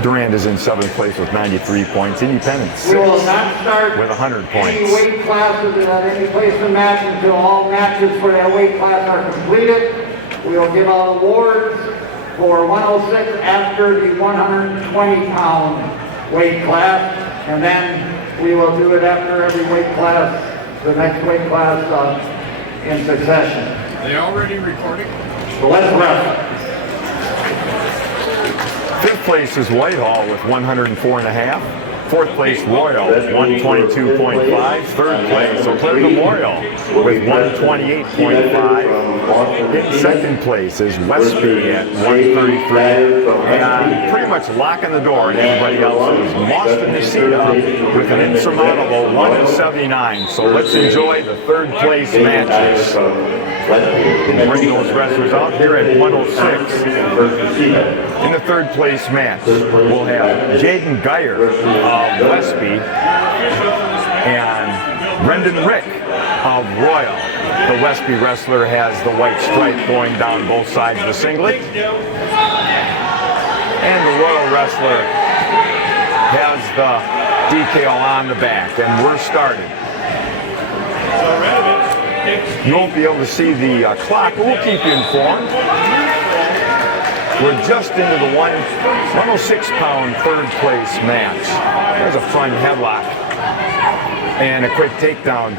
Durand is in 7th place with 93 points. Independent 6th We will not start with 100 any points. weight classes at any place in the match until all matches for that weight class are completed. We will give out awards for 106 after the 120-pound weight class, and then we will do it after every weight class, the next weight class in succession. They already recording? So let's wrap. 5th place is Whitehall with 104.5. 4th place Royal with 122.5. 3rd place Eau Claire Memorial with 128.5. In 2nd place is Westby at 133. And pretty much locking the door, and everybody else is Boston Nisita with an insurmountable 179. So let's enjoy the 3rd place matches. We'll bring those wrestlers out here at 106. In the 3rd place match, we'll have Jaden Geyer of Westby and Brendan Rick of Royal. The Westby wrestler has the white stripe going down both sides of the singlet. And the Royal wrestler has the decal on the back. And we're starting. You won't be able to see the clock, but we'll keep you informed. We're just into the 106-pound 3rd place match. There's a front headlock and a quick takedown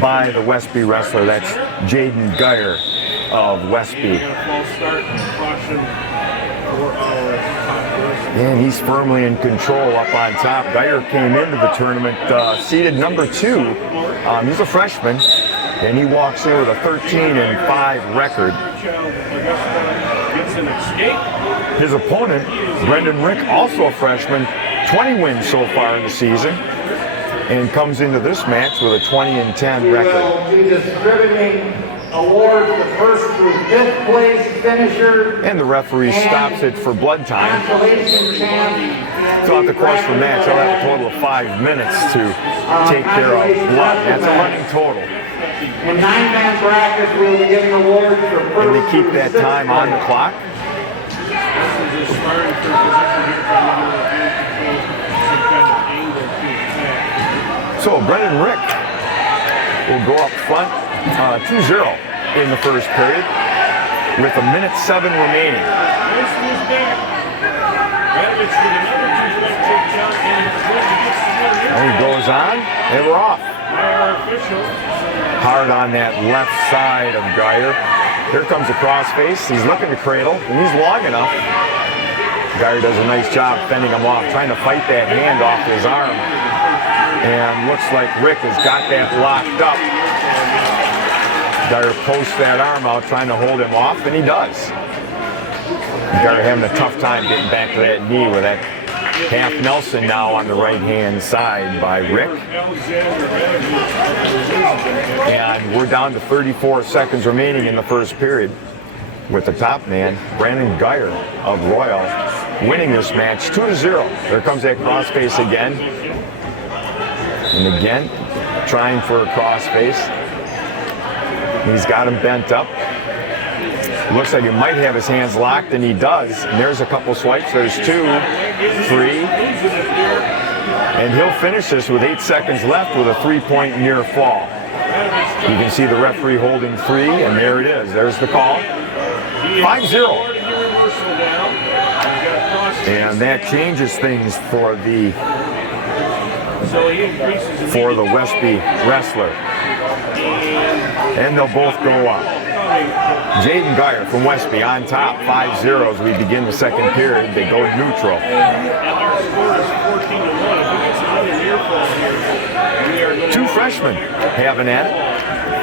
by the Westby wrestler. That's Jaden Geyer of Westby. And he's firmly in control up on top. Geyer came into the tournament seeded number 2. He's a freshman. And he walks in with a 13-5 record. His opponent, Brendan Rick, also a freshman, 20 wins so far in the season, and comes into this match with a 20-10 record. We will be distributing awards to 1st through 5th place finisher. And the referee stops it for blood time. Throughout the course of the match, I'll have a total of 5 minutes to take care of blood. That's a running total. In 9-man brackets, we will be giving awards for 1st. And they keep that time on the clock. So Brendan Rick will go up front 2-0 in the 1st period with 1:07 remaining. And he goes on, and we're off. Hard on that left side of Geyer. Here comes a crossface. He's looking to cradle, and he's long enough. Geyer does a nice job fending him off, trying to fight that hand off his arm. And looks like Rick has got that locked up. Geyer posts that arm out, trying to hold him off, and he does. Geyer having a tough time getting back to that knee with that half Nelson now on the right-hand side by Rick. And we're down to 34 seconds remaining in the 1st period with the top man, Brandon Geyer of Royal, winning this match 2-0. There comes that crossface again. And again, trying for a crossface. He's got him bent up. Looks like he might have his hands locked, and he does. And there's a couple swipes. There's 2, 3. And he'll finish this with 8 seconds left with a 3-point near fall. You can see the referee holding 3, and there it is. There's the call. 5-0. And that changes things for the Westby wrestler. And they'll both go up. Jaden Geyer from Westby on top, 5-0 as we begin the 2nd period. They go neutral. Two freshmen having at it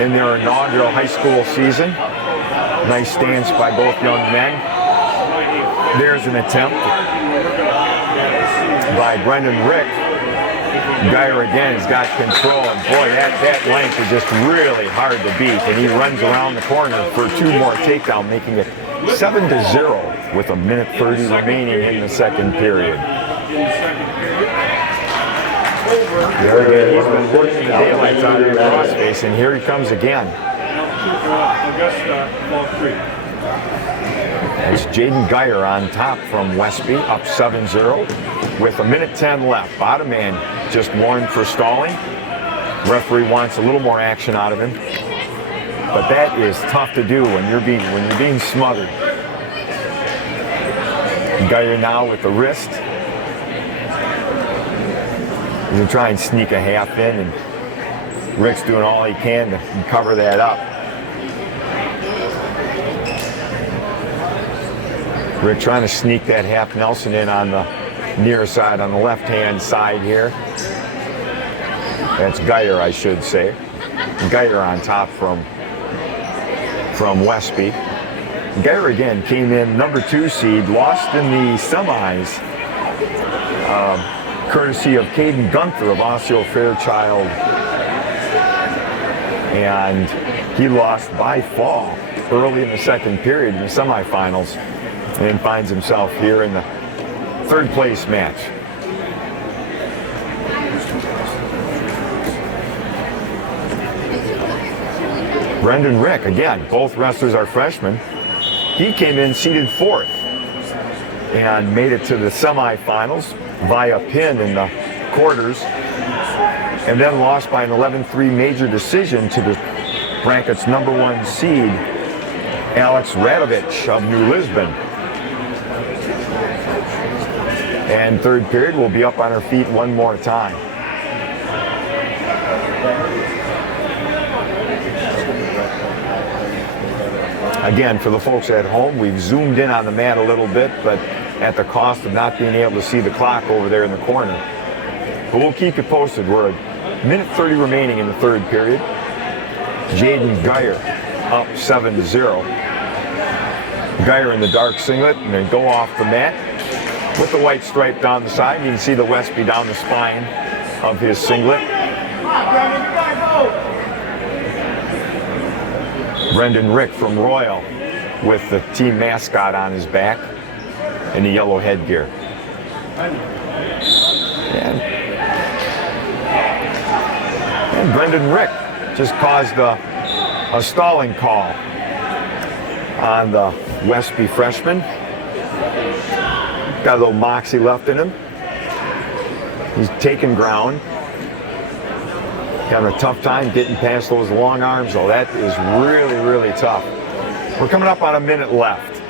in their inaugural high school season. Nice stance by both young men. There's an attempt by Brendan Rick. Geyer again has got control, and boy, that length is just really hard to beat. And he runs around the corner for 2 more takedowns, making it 7-0 with 1:30 remaining in the 2nd period. There again, he's been working the daylights out of the crossface, and here he comes again. It's Jaden Geyer on top from Westby, up 7-0 with 1:10 left. Bottom man just warned for stalling. Referee wants a little more action out of him, but that is tough to do when you're being smothered. Geyer now with the wrist. He's gonna try and sneak a half in, and Rick's doing all he can to cover that up. Rick trying to sneak that half Nelson in on the near side, on the left-hand side here. That's Geyer, I should say. Geyer on top from Westby. Geyer again came in number 2 seed, lost in the semis, courtesy of Caden Gunther of Osseo Fairchild. And he lost by fall early in the second period in the semifinals, and then finds himself here in the third place match. Brendan Rick, again, both wrestlers are freshmen. He came in seeded 4th and made it to the semifinals via pin in the quarters, and then lost by an 11-3 major decision to the bracket's number 1 seed, Alex Radovich of New Lisbon. And third period, we'll be up on our feet one more time. Again, for the folks at home, we've zoomed in on the mat a little bit, but at the cost of not being able to see the clock over there in the corner. But we'll keep you posted. We're a minute 30 remaining in the third period. Jaden Geyer up 7-0. Geyer in the dark singlet, and then go off the mat with the white stripe down the side. You can see the Westby down the spine of his singlet. Brendan Rick from Royal with the team mascot on his back and the yellow headgear. And Brendan Rick just caused a stalling call on the Westby freshman. Got a little moxie left in him. He's taking ground. Having a tough time getting past those long arms, though. That is really, really tough. We're coming up on a minute left.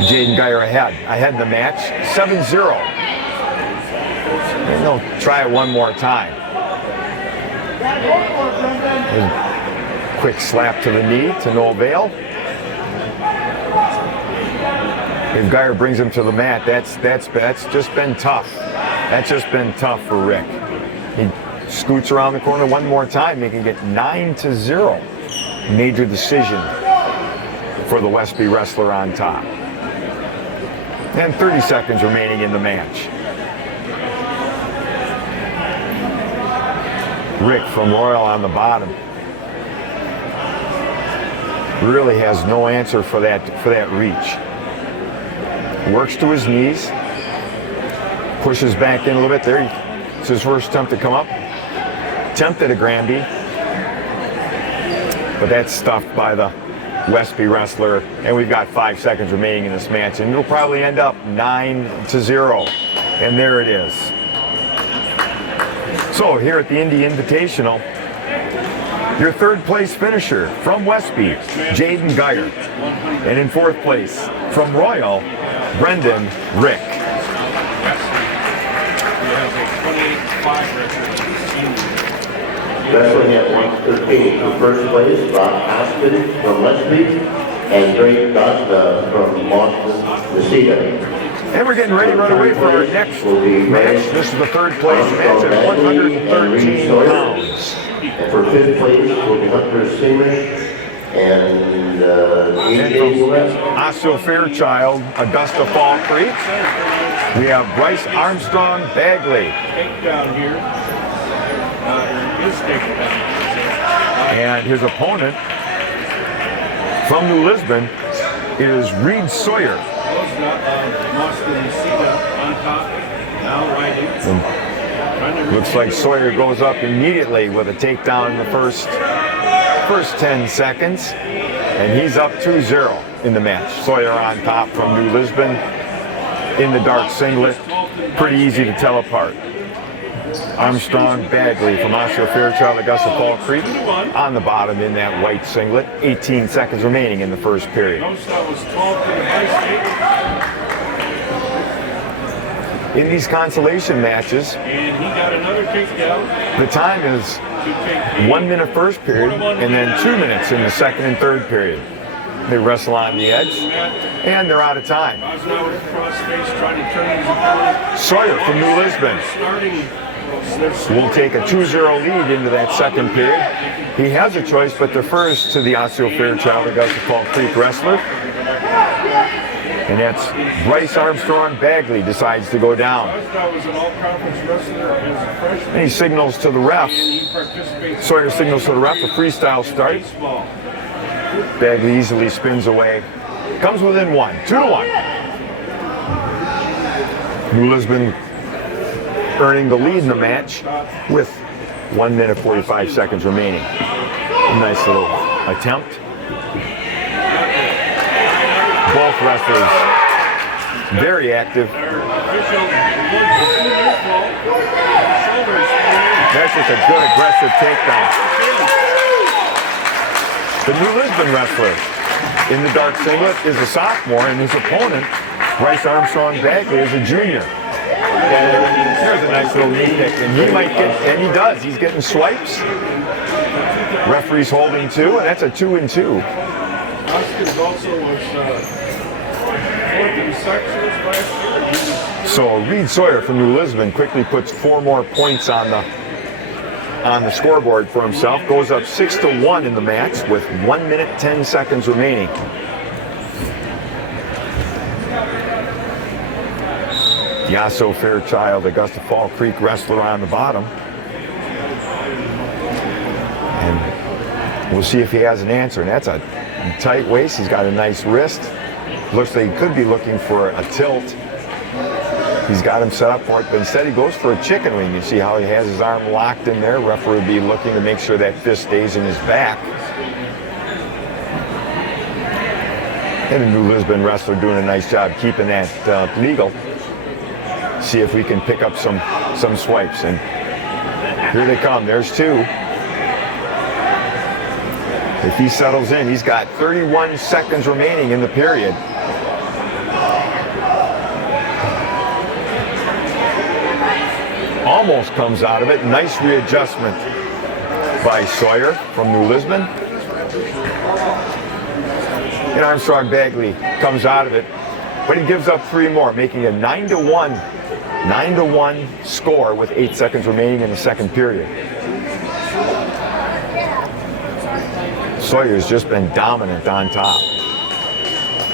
Jaden Geyer ahead in the match, 7-0. And they'll try it one more time. Quick slap to the knee to no avail. If Geyer brings him to the mat, that's just been tough. That's just been tough for Rick. He scoots around the corner one more time, making it 9-0. Major decision for the Westby wrestler on top. And 30 seconds remaining in the match. Rick from Royal on the bottom. Really has no answer for that reach. Works to his knees. Pushes back in a little bit there. It's his first attempt to come up. Attempted a Granby, but that's stuffed by the Westby wrestler, and we've got 5 seconds remaining in this match, and it'll probably end up 9-0, and there it is. So here at the Indee Invitational, your third place finisher from Westby, Jaden Geyer, and in fourth place from Royal, Brendan Rick. Wrestling at 113 for first place, Rob Aspen from Westby and Drake Costa from Boston, Reseda. And we're getting ready right away for our next match. This is the third place match at 113 pounds. And for fifth place will be Hunter Seamish and Osseo Fairchild, Augusta Fall Creek. We have Bryce Armstrong Bagley. Down here. And his opponent from New Lisbon is Reed Sawyer. Looks like Sawyer goes up immediately with a takedown in the first 10 seconds. And he's up 2-0 in the match. Sawyer on top from New Lisbon in the dark singlet. Pretty easy to tell apart. Armstrong Bagley from Osseo Fairchild, Augusta Fall Creek on the bottom in that white singlet. 18 seconds remaining in the first period. In these consolation matches, the time is 1 minute first period and then 2 minutes in the second and third period. They wrestle on the edge and they're out of time. Sawyer from New Lisbon will take a 2-0 lead into that second period. He has a choice but defers to the Osseo Fairchild Augusta Fall Creek wrestler. And that's Bryce Armstrong Bagley decides to go down. And he signals to the ref. Sawyer signals to the ref a freestyle start. Bagley easily spins away. Comes within 1, 2-1. New Lisbon earning the lead in the match with 1 minute 45 seconds remaining. A nice little attempt. Both wrestlers very active. That's just a good aggressive takedown. The New Lisbon wrestler in the dark singlet is a sophomore, and his opponent, Bryce Armstrong Bagley, is a junior. There's a nice little knee kick, and he might get, and he does. He's getting swipes. Referee's holding 2, and that's a 2-2. So Reed Sawyer from New Lisbon quickly puts 4 more points on the scoreboard for himself. Goes up 6-1 in the match with 1 minute 10 seconds remaining. The Osseo Fairchild Augusta Fall Creek wrestler on the bottom. And we'll see if he has an answer. And that's a tight waist. He's got a nice wrist. Looks like he could be looking for a tilt. He's got him set up for it, but instead he goes for a chicken wing. You see how he has his arm locked in there. Referee will be looking to make sure that fist stays in his back. And the New Lisbon wrestler doing a nice job keeping that legal. See if we can pick up some swipes. And here they come. There's 2. If he settles in, he's got 31 seconds remaining in the period. Almost comes out of it. Nice readjustment by Sawyer from New Lisbon. And Armstrong Bagley comes out of it, but he gives up 3 more, making a 9-1 score with 8 seconds remaining in the second period. Sawyer's just been dominant on top.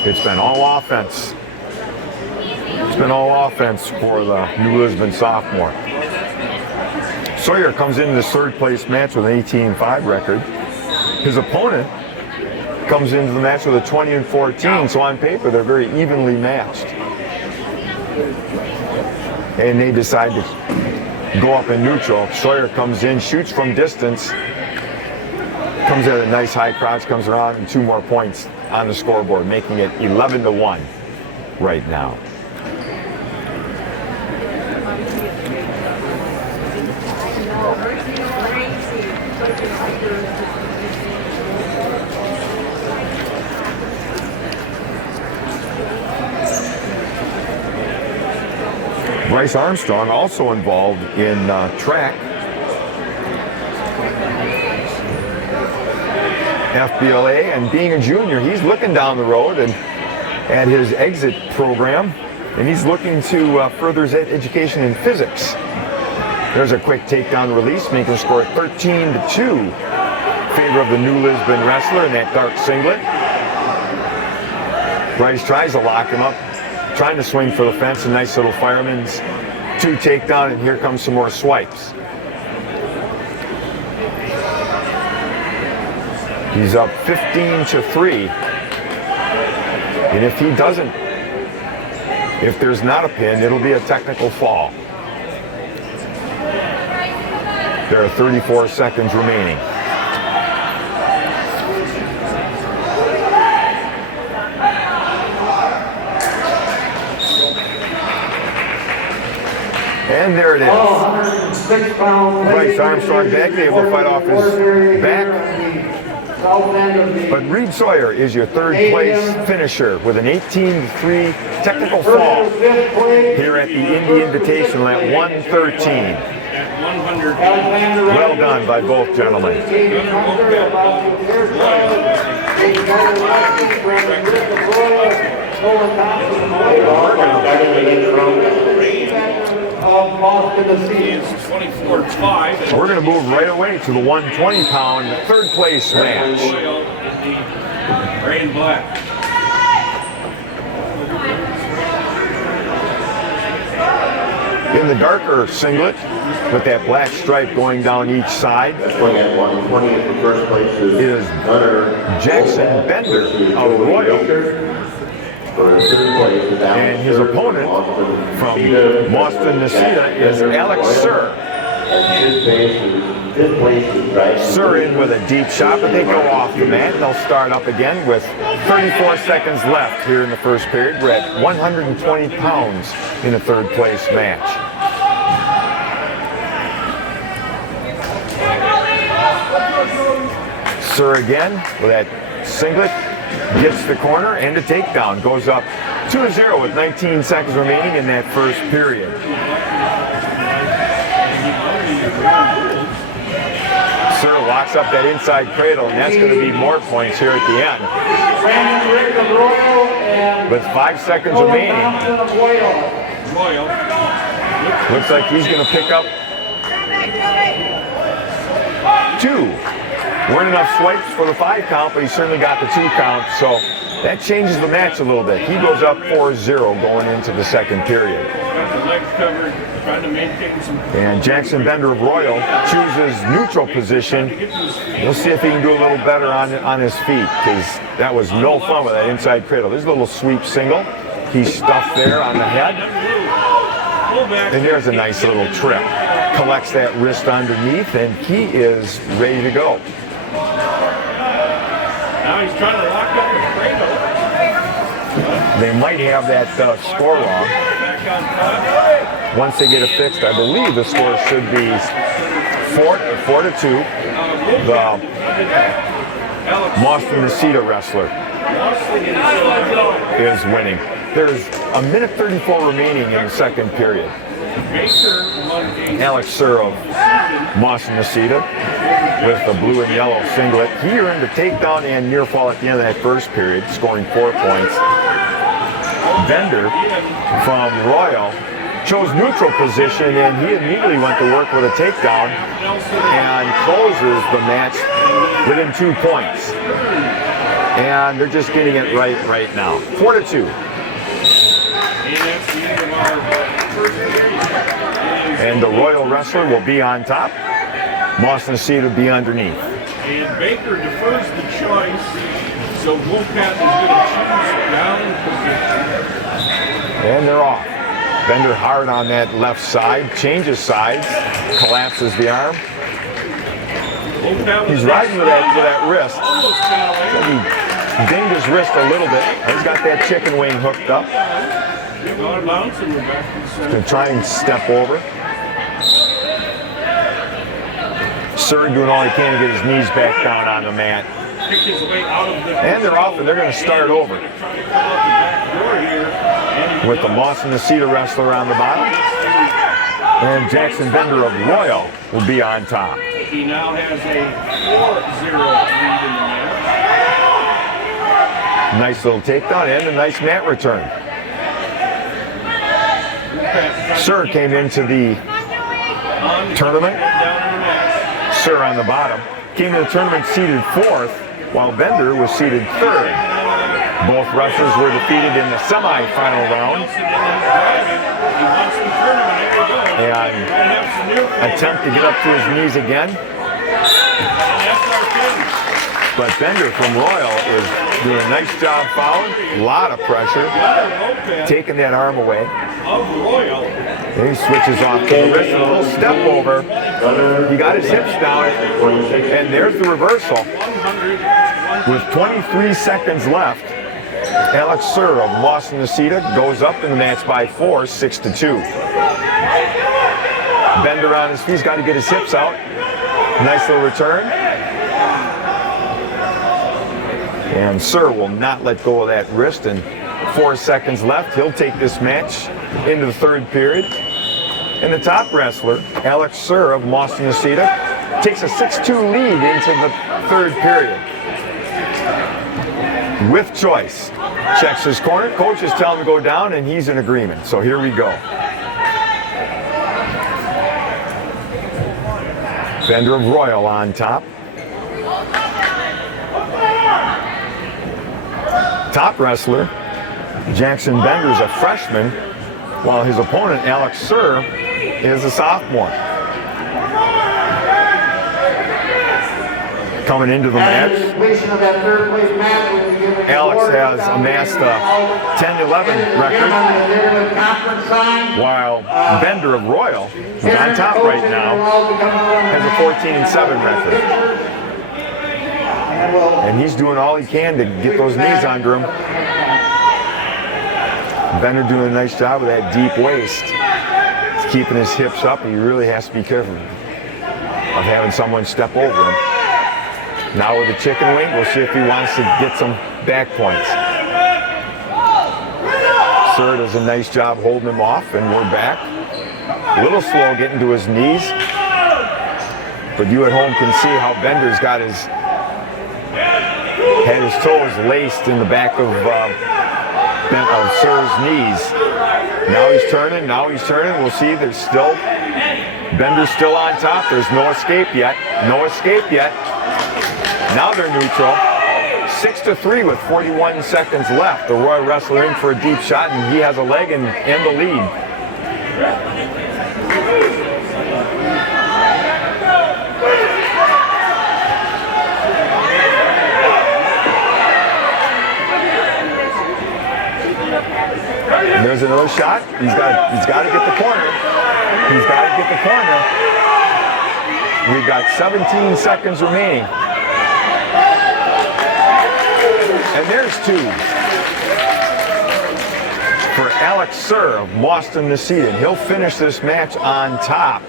It's been all offense. It's been all offense for the New Lisbon sophomore. Sawyer comes into this third place match with an 18-5 record. His opponent comes into the match with a 20-14, so on paper they're very evenly matched. And they decide to go up in neutral. Sawyer comes in, shoots from distance, comes at a nice high crouch, comes around, and 2 more points on the scoreboard, making it 11-1 right now. Bryce Armstrong also involved in track. FBLA, and being a junior, he's looking down the road and at his exit program, and he's looking to further his education in physics. There's a quick takedown release, making the score 13-2 in favor of the New Lisbon wrestler in that dark singlet. Bryce tries to lock him up, trying to swing for the fence. A nice little fireman's 2 takedown, and here comes some more swipes. He's up 15-3. And if he doesn't, if there's not a pin, it'll be a technical fall. There are 34 seconds remaining. And there it is. 106 pounds. Bryce Armstrong Bagley able to fight off his back. But Reed Sawyer is your third place finisher with an 18-3 technical fall here at the Indee Invitational at 113. Well done by both gentlemen. We're going to move right away to the 120-pound third place match. Gray and black. In the darker singlet with that black stripe going down each side Swing at 120 for first place is Jackson Bender of Royal. And his opponent from Boston, Nisita is Alex Sir. Sir in with a deep shot, but they go off the mat. They'll start up again with 34 seconds left here in the first period. We're at 120 pounds in a third place match. Sir again with that singlet. Gets the corner and a takedown. Goes up 2-0 with 19 seconds remaining in that first period. Sir locks up that inside cradle, and that's going to be more points here at the end. With 5 seconds remaining, looks like he's going to pick up 2. Weren't enough swipes for the 5 count, but he certainly got the 2 count, so that changes the match a little bit. He goes up 4-0 going into the second period. And Jackson Bender of Royal chooses neutral position. We'll see if he can do a little better on his feet, because that was no fun with that inside cradle. There's a little sweep single. He's stuffed there on the head. And there's a nice little trip. Collects that wrist underneath, and he is ready to go. Now he's trying to lock up the cradle. They might have that score wrong. Once they get it fixed, I believe the score should be 4-2. The Boston Nisita wrestler is winning. There's a minute 34 remaining in the second period. Alex Sir of Boston Nisita with the blue and yellow singlet. He earned a takedown and near fall at the end of that first period, scoring 4 points. Bender from Royal chose neutral position, and he immediately went to work with a takedown and closes the match within 2 points. And they're just getting it right now. 4-2. And the Royal wrestler will be on top. Boston Nisita will be underneath. And Baker defers the choice, so Wolfpack is going to choose down position. And they're off. Bender hard on that left side, changes sides, collapses the arm. He's riding with that wrist. He dinged his wrist a little bit. He's got that chicken wing hooked up. He's going to try and step over. Sir doing all he can to get his knees back down on the mat. And they're off, and they're going to start over. With the Boston Nisita wrestler on the bottom. And Jackson Bender of Royal will be on top. He now has a 4-0 lead in the match. Nice little takedown and a nice mat return. Sir came into the tournament. Sir on the bottom. Came to the tournament seated 4th, while Bender was seated 3rd. Both wrestlers were defeated in the semi-final round. And attempt to get up to his knees again. But Bender from Royal is doing a nice job fouling. A lot of pressure. Taking that arm away. And he switches off to the wrist and a little step over. He got his hips down, and there's the reversal. With 23 seconds left, Alex Sir of Boston Nisita goes up in the match by 4, 6-2. Bender on his feet. He's got to get his hips out. Nice little return. And Sir will not let go of that wrist. And 4 seconds left. He'll take this match into the third period. And the top wrestler, Alex Sir of Boston Necedah, takes a 6-2 lead into the third period. With choice. Checks his corner. Coach is telling him to go down, and he's in agreement. So here we go. Bender of Royal on top. Top wrestler, Jackson Bender, is a freshman, while his opponent, Alex Sir, is a sophomore. Coming into the match, Alex has amassed a 10-11 record, while Bender of Royal, who's on top right now, has a 14-7 record. And he's doing all he can to get those knees under him. Bender doing a nice job with that deep waist. He's keeping his hips up. He really has to be careful of having someone step over him. Now with the chicken wing, we'll see if he wants to get some back points. Sir does a nice job holding him off, and we're back. A little slow getting to his knees, but you at home can see how Bender's got his toes laced in the back of Sir's knees. Now he's turning. We'll see there's still, Bender's still on top. There's no escape yet. Now they're neutral. 6-3 with 41 seconds left. The Royal wrestler in for a deep shot, and he has a leg and the lead. And there's another shot. He's got to get the corner. We've got 17 seconds remaining. And there's 2 for Alex Sir of Boston Necedah. He'll finish this match on top.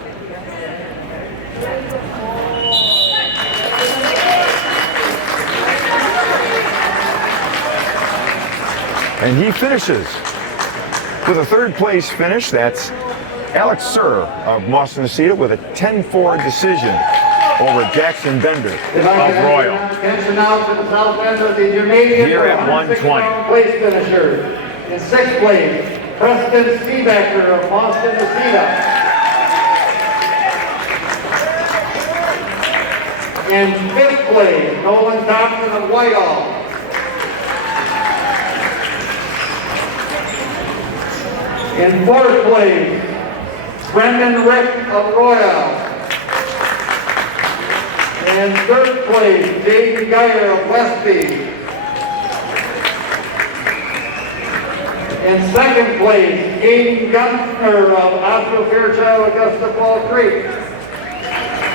And he finishes with a third place finish. That's Alex Sir of Boston Necedah with a 10-4 decision over Jackson Bender of Royal. Here at 120. Place finisher. In 6th place, Preston Seebecker of Boston Necedah. In 5th place, Nolan Thompson of Whitehall. In 4th place, Brendan Rick of Royal. In 3rd place, Jaden Geyer of Westby. In 2nd place, Aiden Gunther of Oscar Fairchild, Augusta Fall Creek.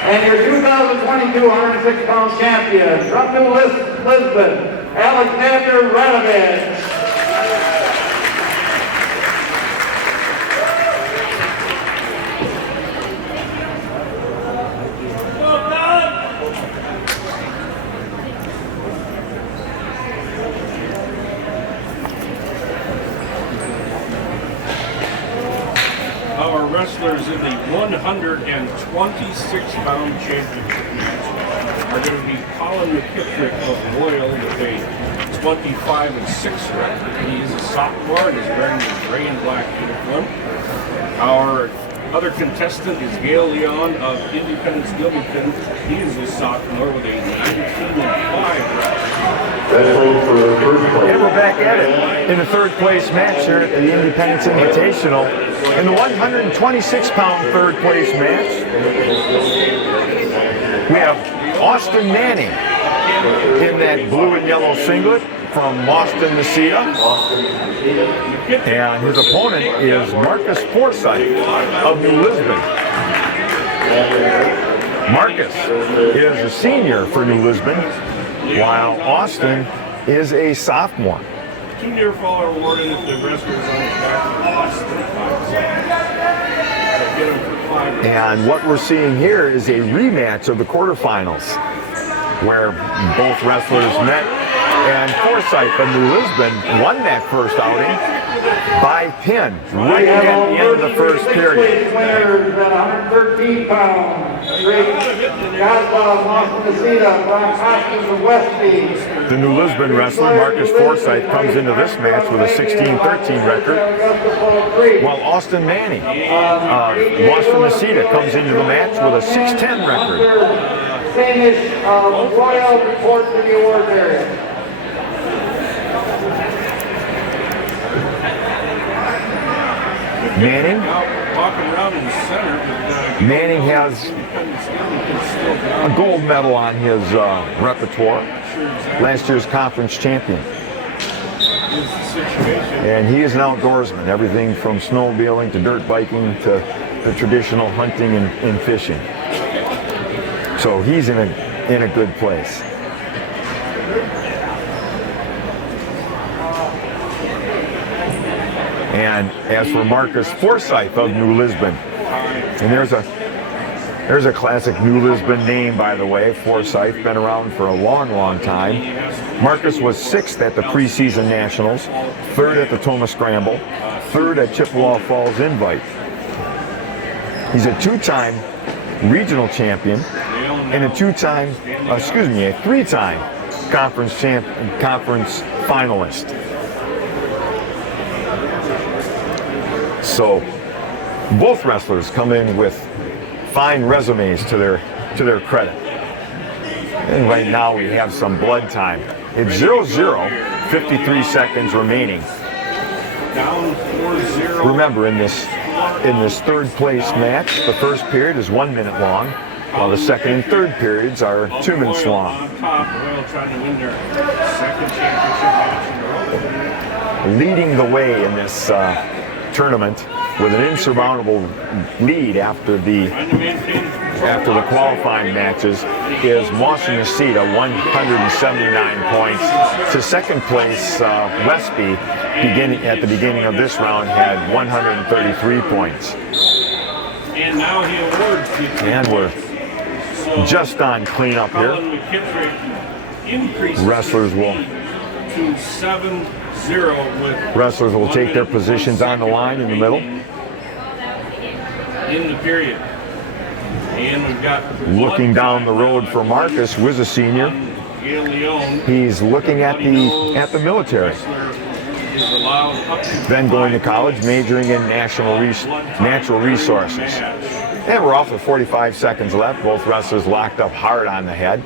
And your 2022 106-pound champion from New Lisbon, Alexander Radovich. Our wrestlers in the 126-pound championship match are going to be Colin McKittrick of Royal with a 25-6 record. He is a sophomore and is wearing the gray and black uniform. Our other contestant is Gail Leon of Independence Gilberton. He is a sophomore with a 19-5 record. Wrestling for first place. And we're back at it in the third place match here at the Independence Invitational. In the 126-pound third place match, we have Austin Manning in that blue and yellow singlet from Boston Necedah. And his opponent is Marcus Forsythe of New Lisbon. Marcus is a senior for New Lisbon, while Austin is a sophomore. 2 near fall are awarded if the wrestler is on his back. Austin 5 seconds. So get him for And what we're seeing here is a rematch of the quarterfinals, where both wrestlers met, and Forsyth of New Lisbon won that first outing by pin right at the end of the first period. Winners at 113 pounds. Goslow, Montesita, Brock Hoskins of Westby. The New Lisbon wrestler, Marcus Forsyth, comes into this match with a 16-13 record, while Austin Manning, Montesita, comes into the match with a 6-10 record. Finish of Royal report to the award area. Manning has a gold medal on his repertoire. Last year's conference champion. And he is an outdoorsman, everything from snowmobiling to dirt biking to the traditional hunting and fishing. So he's in a good place. And as for Marcus Forsyth of New Lisbon, and there's a classic New Lisbon name, by the way. Forsyth, been around for a long, long time. Marcus was 6th at the preseason nationals, 3rd at the Toma Scramble, 3rd at Chippewa Falls Invite. He's a 2-time regional champion and a 3-time conference finalist. So both wrestlers come in with fine resumes to their credit. And right now we have some blood time. It's 0-0, 53 seconds remaining. Remember, in this third place match, the first period is 1 minute long, while the second and third periods are 2 minutes long. Leading the way in this tournament with an insurmountable lead after the qualifying matches is Montesita, 179 points. To second place, Westby, at the beginning of this round, had 133 points. And now he awards the and we're just on cleanup here. Wrestlers will take their positions on the line in the middle. In the period. And we've got looking down the road for Marcus, who is a senior. He's looking at the military. Then going to college, majoring in natural resources. And we're off with 45 seconds left. Both wrestlers locked up hard on the head.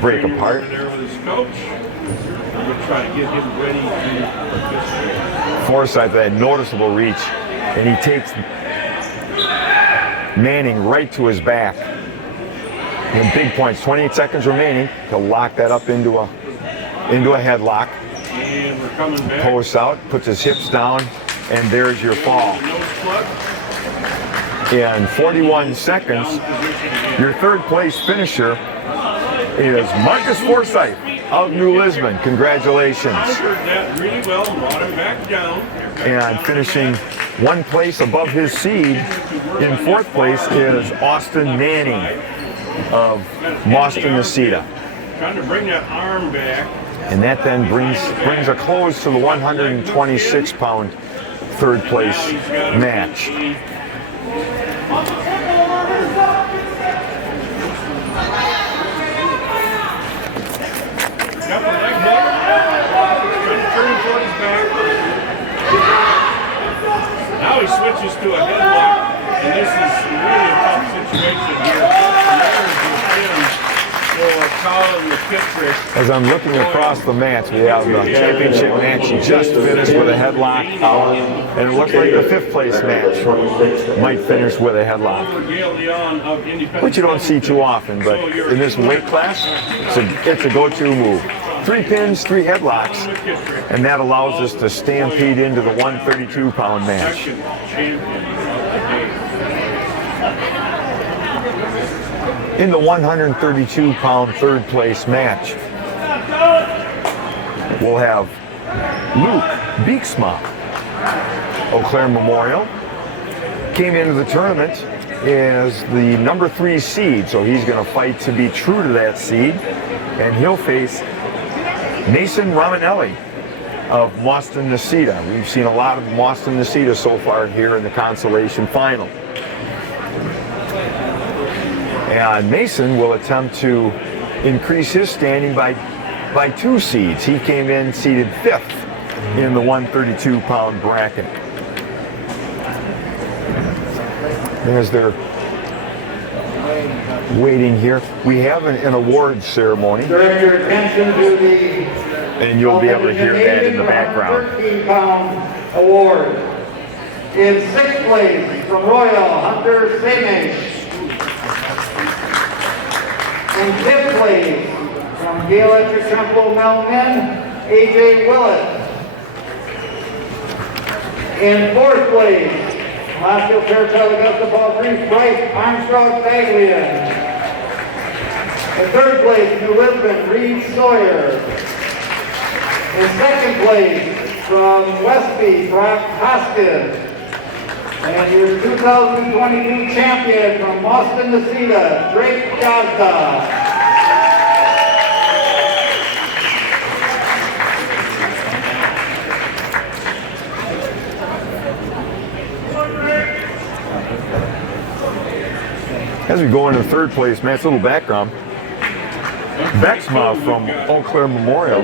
Break apart. Forsyth had noticeable reach, and he takes Manning right to his back. And big points, 28 seconds remaining. He'll lock that up into a headlock. And we're coming back. Posts out, puts his hips down, and there's your fall. In 41 seconds, your third place finisher is Marcus Forsyth of New Lisbon. Congratulations. Really well, brought him back down. And finishing one place above his seed in fourth place is Austin Manning of Montesita. Trying to bring that arm back. And that then brings a close to the 126-pound third place match. Got the leg hook. Turning toward his back. Now he switches to a headlock, and this is really a tough situation here. As I'm looking across the match, we have the championship match just finished with a headlock, and it looks like the fifth place match might finish with a headlock, which you don't see too often, but in this weight class, it's a go-to move. 3 pins, 3 headlocks, and that allows us to stampede into the 132-pound match. In the 132-pound third place match, we'll have Luke Beeksma, Eau Claire Memorial, came into the tournament is the number 3 seed, so he's going to fight to be true to that seed, and he'll face Mason Romanelli of Boston-Niceta. We've seen a lot of Boston-Niceta so far here in the consolation final. And Mason will attempt to increase his standing by 2 seeds. He came in seated 5th in the 132-pound bracket. As they're waiting here, we have an awards ceremony. Direct your attention to the And you'll be able to hear that in the background. 13-pound award. In 6th place from Royal, Hunter Samish. In 5th place from Gale Electric Trempealeau Melman, AJ Willett. In 4th place, Lasco Fairchild Augusta Ball Brief, Bryce Armstrong Baglian. In 3rd place, New Lisbon, Reed Sawyer. In 2nd place, from Westby, Brock Hoskins. And your 2022 champion from Boston-Niceta, Drake Gazda. As we go into 3rd place, Matt's little background. Bexma from Eau Claire Memorial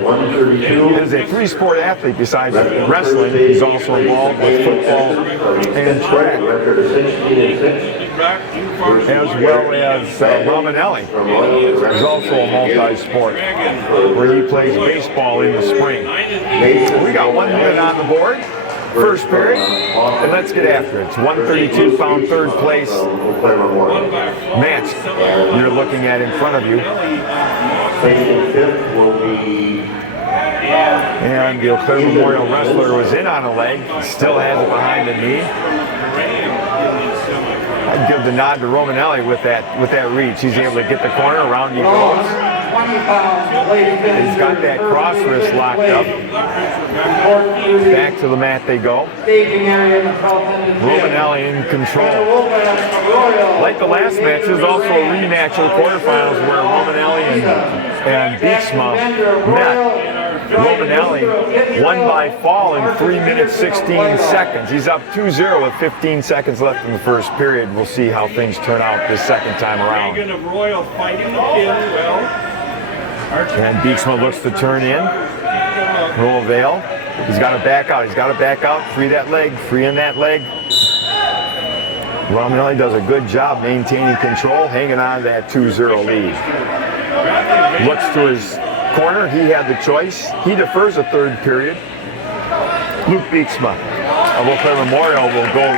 is a 3-sport athlete besides wrestling. He's also involved with football and track, as well as Romanelli. He's also a multi-sport, where he plays baseball in the spring. We got 1 minute on the board. First period, and let's get after it. It's 132-pound 3rd place match you're looking at in front of you. And the Eau Claire Memorial wrestler was in on a leg, still has it behind the knee. I'd give the nod to Romanelli with that reach. He's able to get the corner, around he goes. He's got that cross wrist locked up. Back to the mat they go. Romanelli in control. Like the last match, there's also a rematch of the quarterfinals where Romanelli and Beeksma met. Romanelli won by fall in 3 minutes 16 seconds. He's up 2-0 with 15 seconds left in the first period. We'll see how things turn out this second time around. And Beeksma looks to turn in. Roll veil. He's got to back out. He's got to back out. Free that leg. Free in that leg. Romanelli does a good job maintaining control, hanging on to that 2-0 lead. Looks to his corner. He had the choice. He defers a 3rd period. Luke Beeksma of Eau Claire Memorial will go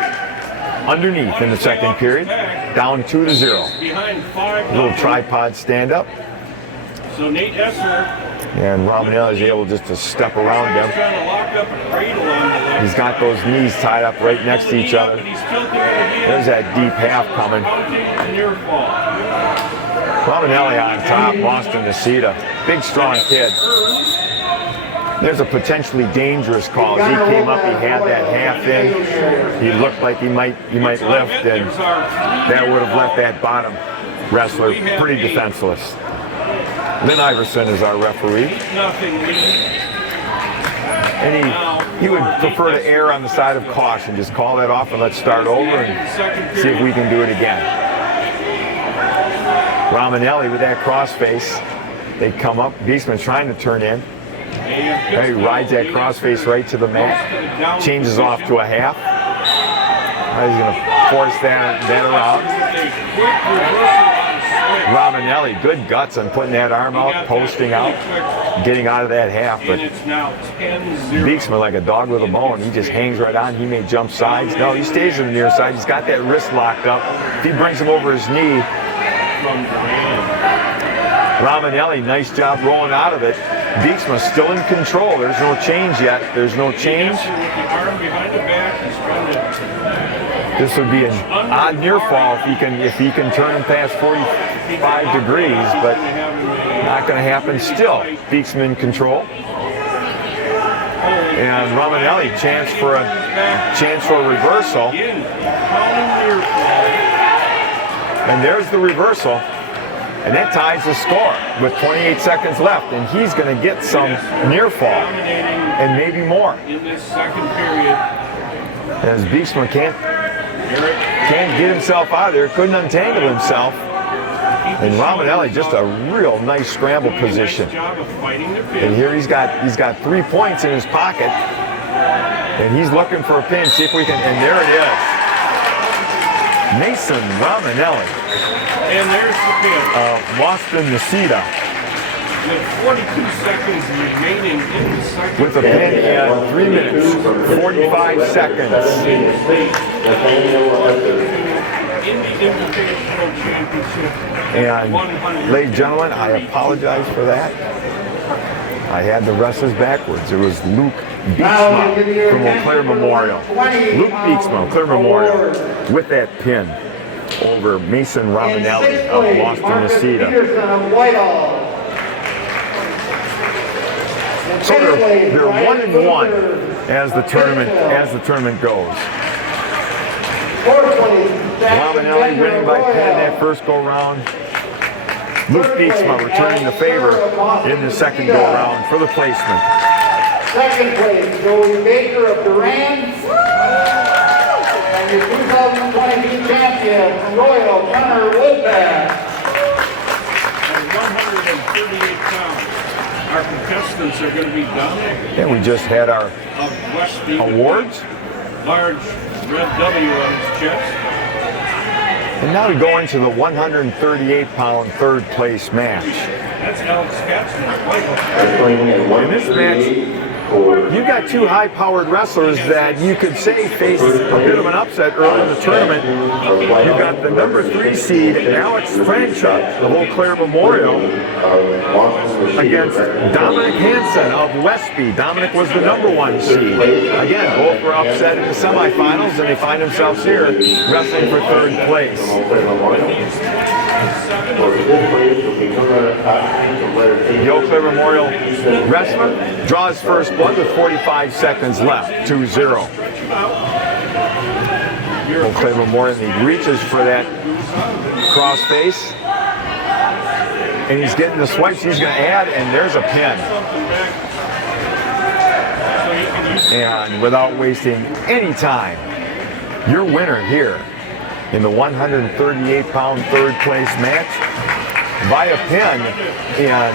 underneath in the 2nd period. Down 2-0. Little tripod stand up. So Nate Esser, and Romanelli is able just to step around him. He's got those knees tied up right next to each other. There's that deep half coming. Romanelli on top, Boston-Niceta. Big, strong kid. There's a potentially dangerous call. As he came up, he had that half in. He looked like he might lift, and that would have left that bottom wrestler pretty defenseless. Lynn Iverson is our referee. And he would prefer to err on the side of caution. Just call that off and let's start over and see if we can do it again. Romanelli with that crossface. They come up. Beeksman trying to turn in. He rides that crossface right to the mat. Changes off to a half. Now he's going to force that around. Romanelli, good guts on putting that arm out, posting out, getting out of that half. But Beeksman, like a dog with a bone, he just hangs right on. He may jump sides. No, he stays in the near side. He's got that wrist locked up. If he brings him over his knee, Romanelli, nice job rolling out of it. Beeksman still in control. There's no change yet. There's no change. This would be an odd near fall if he can turn him past 45 degrees, but not going to happen. Still, Beeksman in control. And Romanelli chance for a reversal. And there's the reversal. And that ties the score with 28 seconds left. And he's going to get some near fall and maybe more. In this second period, As Beeksma can't get himself out of there, couldn't untangle himself. And Romanelli, just a real nice scramble position. And here he's got 3 points in his pocket. And he's looking for a pin, see if we can, and there it is. Mason Romanelli. And there's the pin. Boston Nisita. With 42 seconds remaining in the second. With a pin in 3 minutes, 45 seconds. In the Invitational Championship. And, ladies and gentlemen, I apologize for that. I had the wrestlers backwards. It was Luke Beeksma from Eau Claire Memorial. Luke Beeksma, Eau Claire Memorial, with that pin over Mason Romanelli of Boston Nisita. So they're 1-1 as the tournament goes. Romanelli winning by pin that first go round. Luke Beeksma returning the favor in the second go round for the placement. Second place, Joey Baker of Durand. And your 2022 champion, Royal Gunner Woodback. At 138 pounds, our contestants are going to be done. And we just had our Of Westby, awards. large red W on his chest. And now we go into the 138-pound third place match. That's Alex Katzman. In this match, you've got two high-powered wrestlers that you could say face a bit of an upset early in the tournament. You've got the number 3 seed, Alex Franchuk of Eau Claire Memorial, against Dominic Hansen of Westby. Dominic was the number 1 seed. Again, both were upset in the semifinals, and they find themselves here wrestling for third place. The Eau Claire Memorial wrestler draws first blood with 45 seconds left, 2-0. Eau Claire Memorial, he reaches for that crossface. And he's getting the swipes he's going to add, and there's a pin. And without wasting any time, your winner here in the 138-pound third place match by a pin in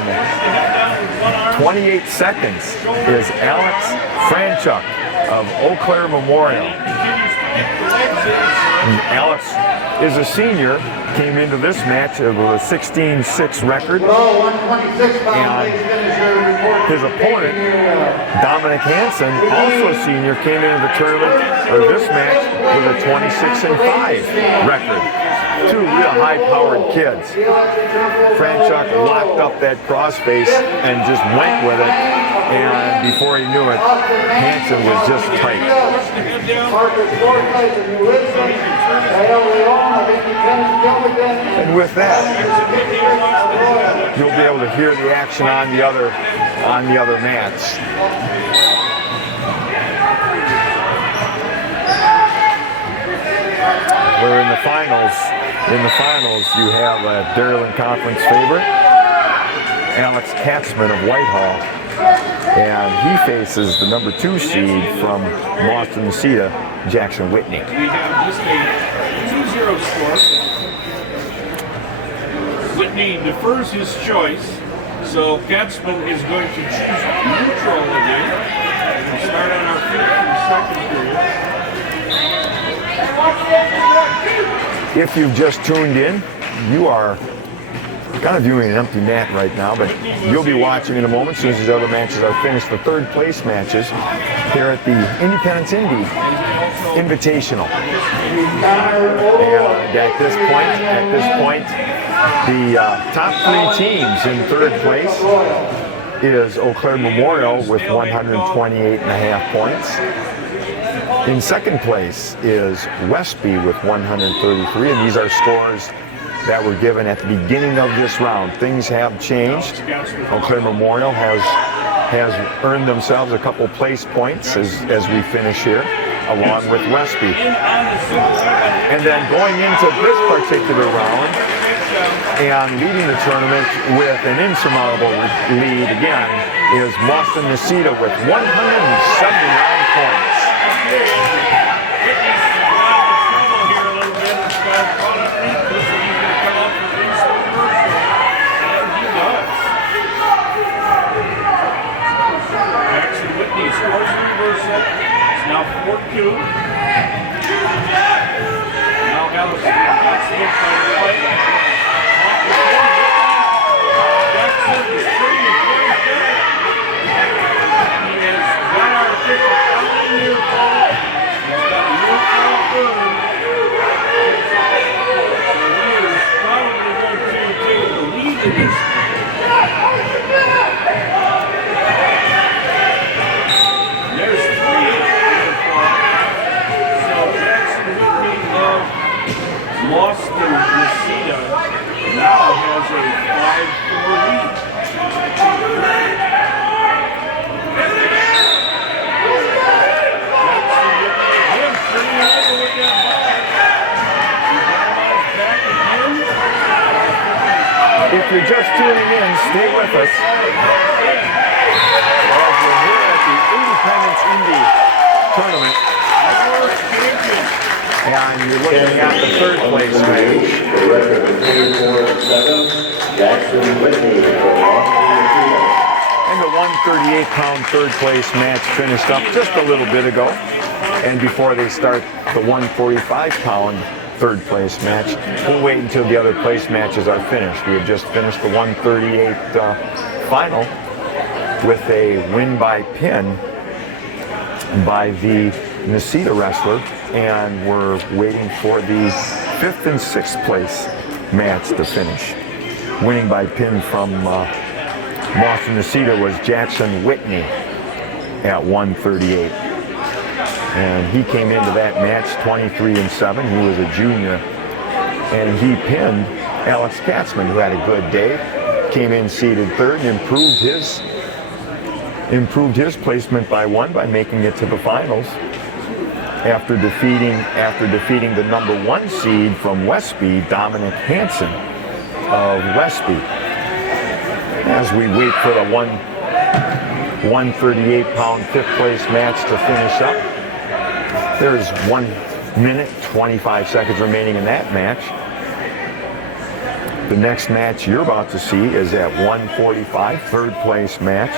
28 seconds is Alex Franchuk of Eau Claire Memorial. And Alex is a senior, came into this match with a 16-6 record. And his opponent, Dominic Hansen, also a senior, came into the tournament or this match with a 26-5 record. Two real high-powered kids. Franchuk locked up that crossface and just went with it. And before he knew it, Hansen was just tight. And with that, you'll be able to hear the action on the other mats. Where in the finals, you have a Dairyland Conference favorite, Alex Katzman of Whitehall, and he faces the number 2 seed from Boston Nisita, Jackson Whitney. We have this a 2-0 score. Whitney defers his choice, so Katzman is going to choose neutral again. We'll start on our feet for the second period. If you've just tuned in, you are kind of viewing an empty mat right now, but you'll be watching in a moment as soon as these other matches are finished. The third place matches here at the Independence Indee Invitational. And at this point, the top 3 teams in third place is Eau Claire Memorial with 128.5 points. In second place is Westby with 133, and these are scores that were given at the beginning of this round. Things have changed. Eau Claire Memorial has earned themselves a couple place points as we finish here. along with Westby. And then going into this particular round and leading the tournament with an insurmountable lead again is Boston-Niceta with 179 points. It's now 4-2. Now Jackson is trying to play. Jackson is pretty good. He has got our official out in near ball. He's got a near ball good. He is probably going to take the lead in this. Boston-Niceta now has a 5-4 lead. If you're just tuning in, stay with us. As we're here at the Independence Indee tournament. And you're looking at the third place match. The record is 24-7. Jackson Whitney for Boston-Niceta. And the 138-pound third place match finished up just a little bit ago. And before they start the 145-pound third place match, we'll wait until the other place matches are finished. We have just finished the 138 final with a win by pin by the Niceta wrestler, and we're waiting for the 5th and 6th place match to finish. Winning by pin from Boston-Niceta was Jackson Whitney at 138. And he came into that match 23-7. He was a junior, and he pinned Alex Katzman, who had a good day. Came in seated third and improved his placement by 1 by making it to the finals. After defeating the number 1 seed from Westby, Dominic Hansen of Westby. As we wait for the 138-pound 5th place match to finish up, there's 1 minute, 25 seconds remaining in that match. The next match you're about to see is at 1:45, 3rd place match.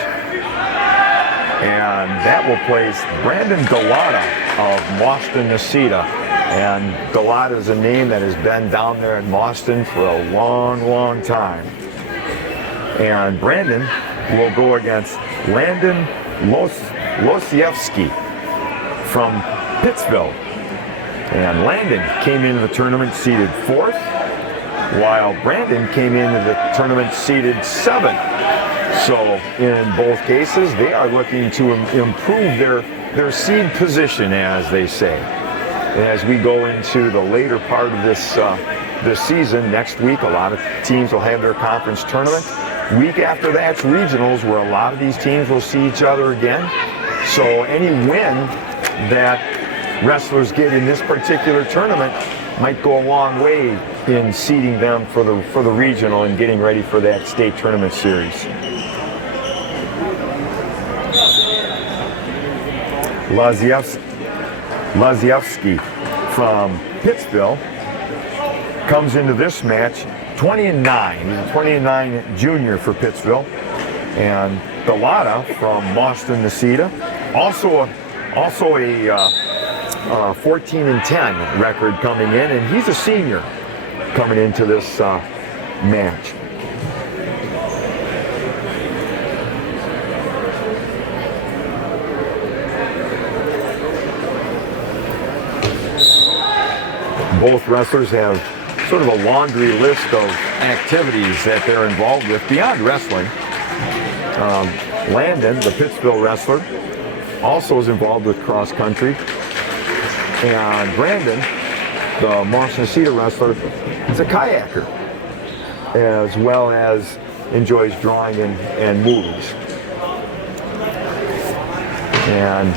And that will place Brandon Galata of Boston-Niceta. And Galata is a name that has been down there in Boston for a long, long time. And Brandon will go against Landon Losiewski from Pittsville. And Landon came into the tournament seated 4th, while Brandon came into the tournament seated 7th. So in both cases, they are looking to improve their seed position, as they say. As we go into the later part of this season, next week, a lot of teams will have their conference tournament. Week after that's regionals, where a lot of these teams will see each other again. So any win that wrestlers get in this particular tournament might go a long way in seeding them for the regional and getting ready for that state tournament series. Losiewski from Pittsville comes into this match 20-9. He's a 20-9 junior for Pittsville. And Galata from Boston-Niceta, also a 14-10 record coming in, and he's a senior coming into this match. Both wrestlers have sort of a laundry list of activities that they're involved with beyond wrestling. Landon, the Pittsville wrestler, also is involved with cross country. And Brandon, the Boston-Niceta wrestler, is a kayaker, as well as enjoys drawing and movies. And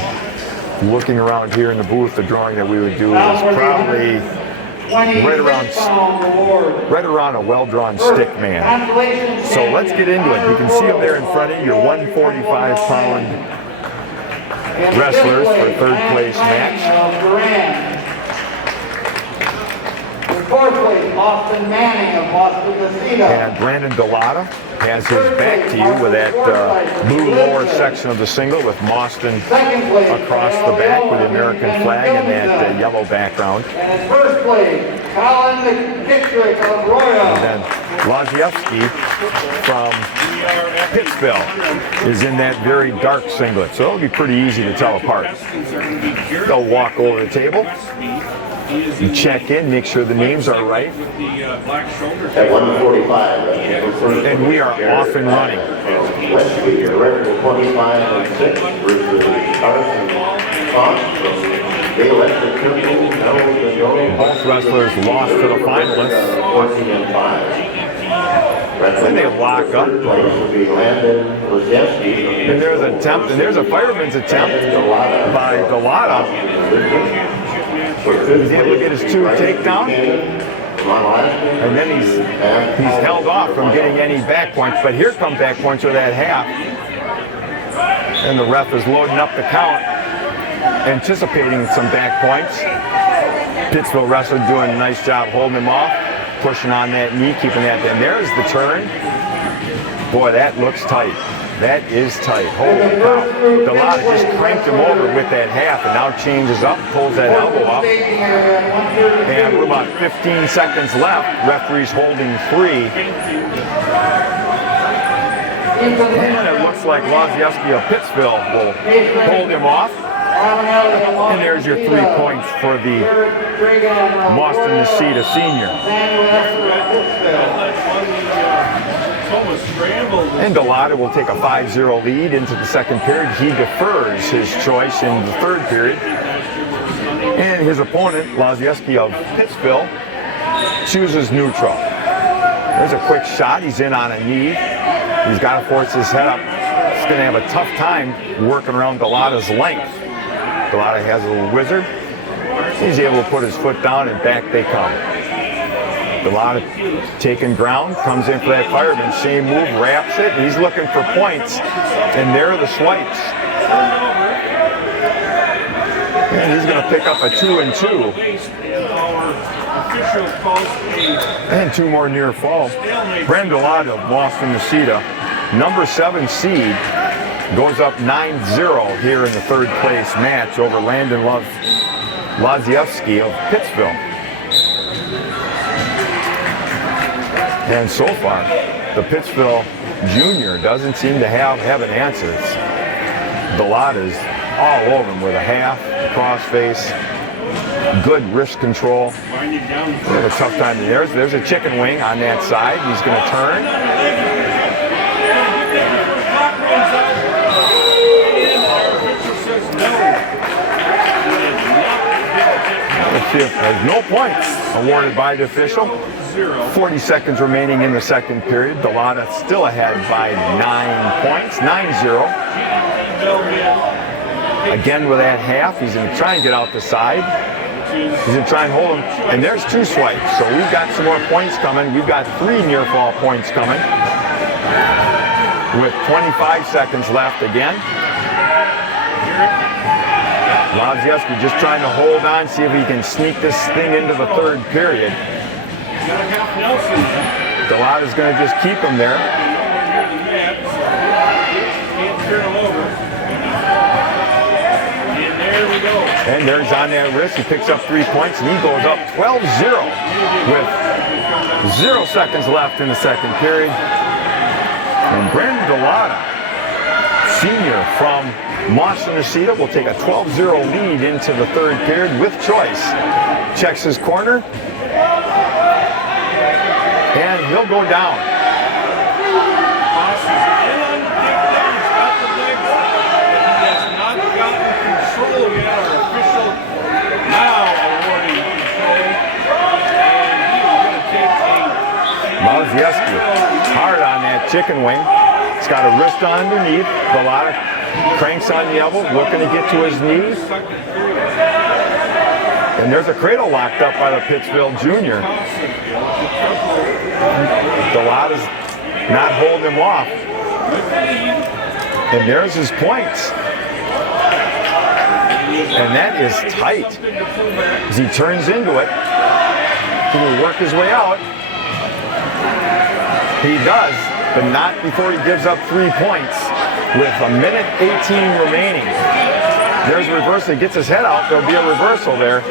Looking around here in the booth, the drawing that we would do is probably right around a well-drawn stick man. So let's get into it. You can see them there in front of you, your 145-pound wrestlers for third place match. Fourth place, Austin Manning of Boston Casino. And Brandon Delata has his back to you with that blue lower section of the single with Mauston across the back with the American flag and that yellow background. And in first place, Colin McKittrick of Royal. And then Laziewski from Pittsville is in that very dark singlet, so it'll be pretty easy to tell apart. They'll walk over the table. You check in, make sure the names are right. At 145. And we are off and running. Westby, the record 25-6 versus Carson Fox. They left the triple. Both wrestlers lost to the finalists. 14-5. Then they lock up. And there's an attempt, and there's a fireman's attempt by Delata. He's able to get his two takedown, and then he's held off from getting any back points. But here come back points with that half, and the ref is loading up the count, anticipating some back points. Pittsville wrestler doing a nice job holding him off, pushing on that knee, keeping that. And there's the turn. Boy, that looks tight. That is tight. Holy cow. Delata just cranked him over with that half and now changes up, pulls that elbow up. And we're about 15 seconds left. Referee's holding 3. And it looks like Laziewski of Pittsville will hold him off. And there's your 3 points for the Mauston Necedah senior. And Delata will take a 5-0 lead into the second period. He defers his choice in the third period. And his opponent, Laziewski of Pittsville, chooses neutral. There's a quick shot. He's in on a knee. He's got to force his head up. He's going to have a tough time working around Delata's length. Delata has a little wizard. He's able to put his foot down, and back they come. Delata taking ground, comes in for that fireman, same move, wraps it, and he's looking for points, and there are the swipes. And he's going to pick up a 2-2. And 2 more near fall. Brandon Delata of Mauston Necedah, number 7 seed, goes up 9-0 here in the third place match over Landon Laziewski of Pittsville. And so far, the Pittsville junior doesn't seem to have an answer. Delata's all over him with a half, crossface, good wrist control. They have a tough time. There's a chicken wing on that side. He's going to turn. There's no points awarded by the official. 40 seconds remaining in the second period. Delata still ahead by 9 points, 9-0. Again with that half, he's going to try and get out the side. He's going to try and hold him. And there's 2 swipes, so we've got some more points coming. We've got 3 near fall points coming. With 25 seconds left again. Laziewski just trying to hold on, see if he can sneak this thing into the third period. Delata's going to just keep him there. And there's on that wrist. He picks up 3 points, and he goes up 12-0 with 0 seconds left in the second period. And Brandon Delata, senior from Mauston Necedah, will take a 12-0 lead into the third period with choice. Checks his corner. And he'll go down. Laziewski hard on that chicken wing. He's got a wrist underneath. Delata Cranks on the elbow, looking to get to his knee. And there's a cradle locked up by the Pittsfield Junior. Delata's not holding him off. And there's his points. And that is tight. As he turns into it, he will work his way out. He does, but not before he gives up 3 points with a minute 18 remaining. There's a reversal. He gets his head out. There'll be a reversal there.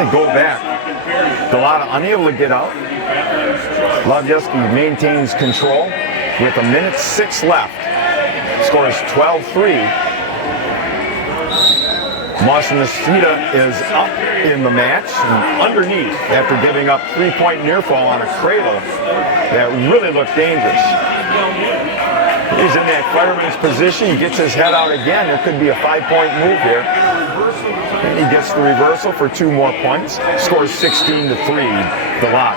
And go back. Delata unable to get out. Lavjeski maintains control with a minute 6 left. Scores 12-3. Nishida is up in the match and underneath after giving up 3-point near fall on a cradle that really looked dangerous. He's in that fireman's position. He gets his head out again. There could be a 5-point move here. And he gets the reversal for 2 more points. Scores 16-3, Delata.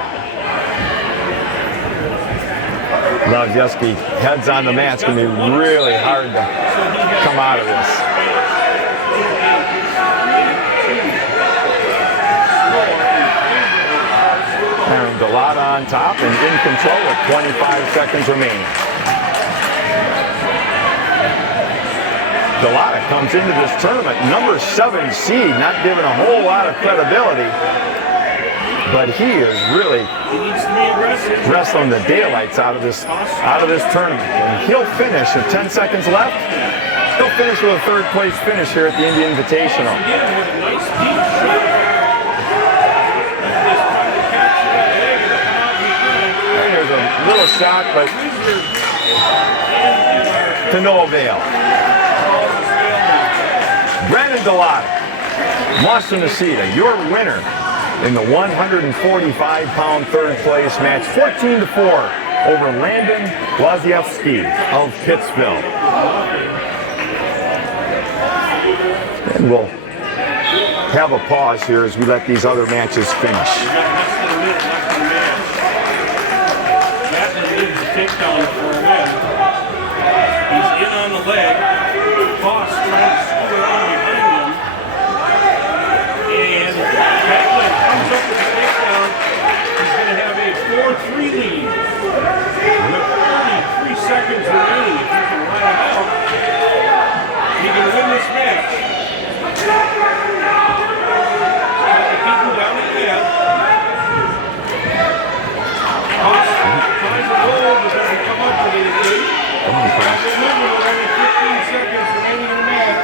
Lavjeski heads on the mat. It's going to be really hard to come out of this. And Delata on top and in control with 25 seconds remaining. Delata comes into this tournament number 7 seed, not given a whole lot of credibility, but he is really wrestling the daylights out of this tournament. And he'll finish with 10 seconds left. He'll finish with a 3rd place finish here at the Indee Invitational. There's a little shot, but to no avail. Brandon Delata, Nishida, your winner in the 145-pound 3rd place match, 14-4 over Landon Lavjeski of Pittsfield. And we'll have a pause here as we let these other matches finish. Takedown for a win. He's in on the leg. Boss trying to scoot around behind him. And Backlund comes up with the takedown. He's going to have a 4-3 lead. With 33 seconds remaining, if he can line him out, he can win this match. Keep him down again. Boss tries to hold, but doesn't come up with anything. Remember, we're only 15 seconds remaining in the match.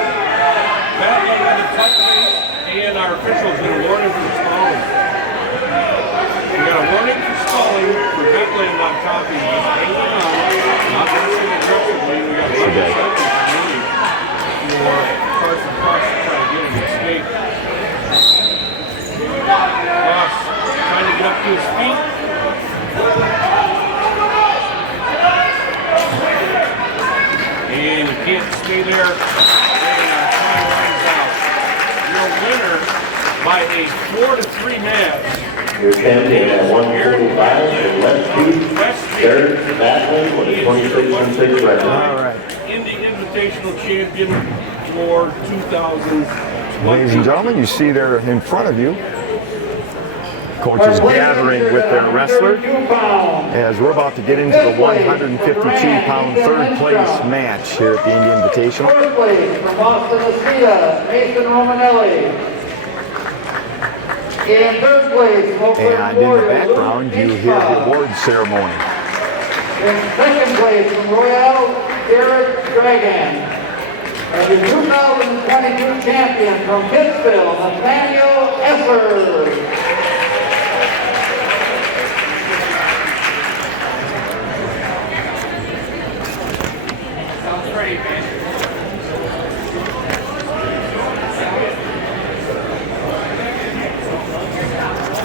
Backlund on the tight pace, and our official's going to warn him for stalling. We got a warning for stalling for Backlund on top. He's just hanging on, not wrestling aggressively. We got 11 seconds remaining for Carson Cross to try to get him to escape. Cross trying to get up to his feet. And you can't stay there. And our time runs out. Your winner by a 4-3 match. Your champion at 145 is Westby. Third, Backlund with a 26-6 record. All right. Indee Invitational champion for 2020. Ladies and gentlemen, you see there in front of you, coaches gathering with their wrestler as we're about to get into the 152-pound 3rd place match here at the Indee Invitational. 3rd place from Boston, Nishida, Mason Romanelli. In 3rd place, And in the background, you hear the award ceremony. In 2nd place from Royale, Derek Dragan. And the 2022 champion from Pittsfield, Nathaniel Esser.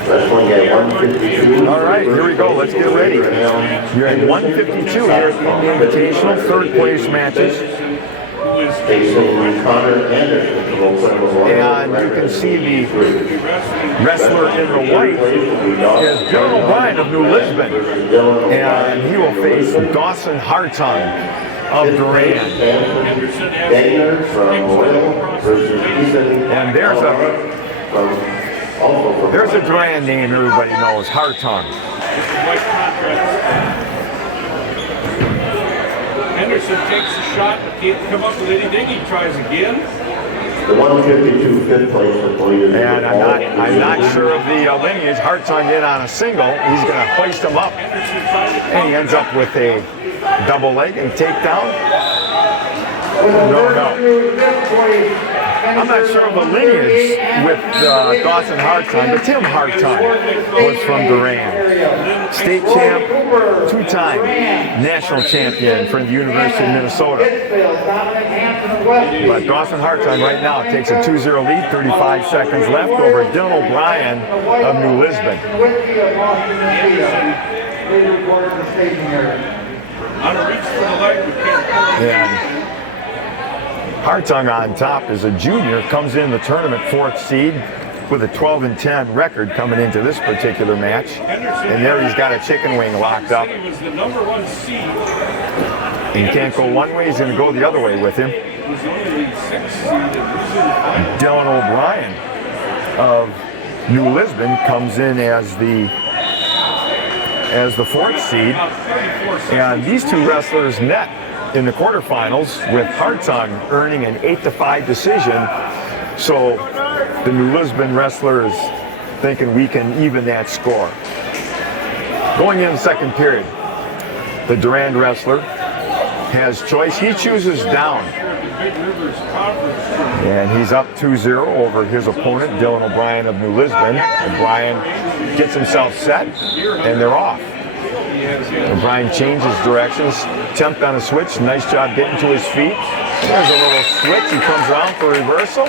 Wrestling at 152. All right, here we go. Let's get ready. You're at 152 here at the Indee Invitational, 3rd place matches. Who is facing Connor Anderson from Oakland Memorial. And you can see the wrestler in the white is Dylan O'Brien of New Lisbon. And he will face Dawson Hartung of Durand. Daniel from Royal versus Ethan. And there's a Durand name everybody knows, Hartung. Henderson takes a shot, but can't come up with anything. He tries again. The 152 fifth place, I believe. And I'm not sure of the lineage. Hartung in on a single. He's going to hoist him up. And he ends up with a double leg and takedown. No. I'm not sure of the lineage with Dawson Hartung, but Tim Hartung was from Durand. State champ, two-time national champion for the University of Minnesota. But Dawson Hartung right now takes a 2-0 lead, 35 seconds left over Dylan O'Brien of New Lisbon. On a reach for the leg, we can't pull it. And Hartung on top is a junior, comes in the tournament 4th seed with a 12-10 record coming into this particular match. And there he's got a chicken wing locked up. He was the number 1 seed. He can't go one way, he's going to go the other way with him. He was only the 6th seed. Dylan O'Brien of New Lisbon comes in as the 4th seed. And these two wrestlers met in the quarterfinals with Hartung earning an 8-5 decision. So the New Lisbon wrestler is thinking we can even that score. Going in the second period, the Durand wrestler has choice. He chooses down. And he's up 2-0 over his opponent, Dylan O'Brien of New Lisbon. O'Brien gets himself set, and they're off. O'Brien changes directions, attempt on a switch, nice job getting to his feet. There's a little switch, he comes around for a reversal.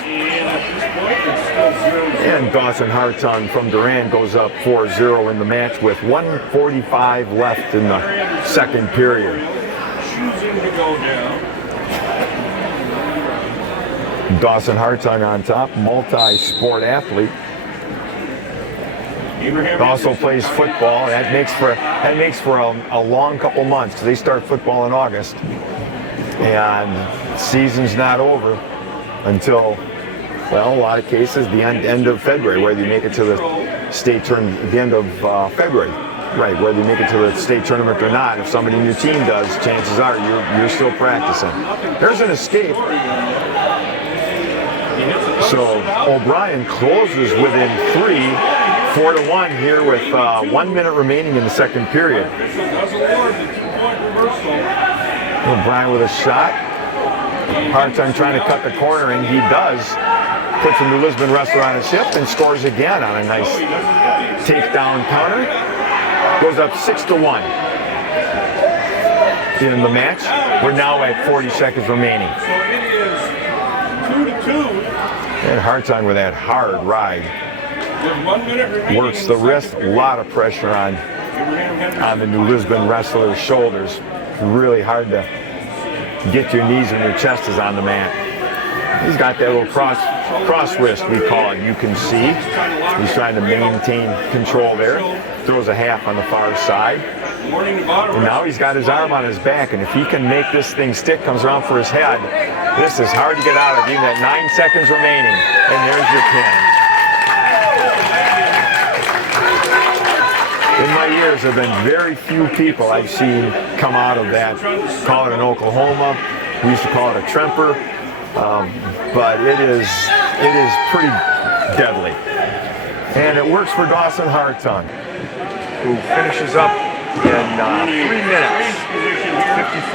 And Dawson Hartung from Durand goes up 4-0 in the match with 1:45 left in the second period. Choosing to go down. Dawson Hartung on top, multi-sport athlete. Also plays football. That makes for a long couple months because they start football in August, and season's not over until, well, a lot of cases the end of February, whether you make it to the state tournament at the end of February, right? Whether you make it to the state tournament or not, if somebody in your team does, chances are you're still practicing. There's an escape. So O'Brien closes within 3. 4-1 here with 1 minute remaining in the second period. O'Brien with a shot. Hartung trying to cut the corner, and he does. Puts a New Lisbon wrestler on his hip and scores again on a nice takedown counter. Goes up 6-1 in the match. We're now at 40 seconds remaining. So it is 2-2. And Hartung with that hard ride. With 1 minute remaining. Works the wrist, a lot of pressure on the New Lisbon wrestler's shoulders. Really hard to get your knees when your chest is on the mat. He's got that little cross wrist, we call it. You can see he's trying to maintain control there. Throws a half on the far side. And now he's got his arm on his back, and if he can make this thing stick, comes around for his head, this is hard to get out of. Even at 9 seconds remaining, and there's your pin. In my years, there have been very few people I've seen come out of that. Call it an Oklahoma. We used to call it a Tremper. But it is pretty deadly. And it works for Dawson Hartung, who finishes up in 3 minutes,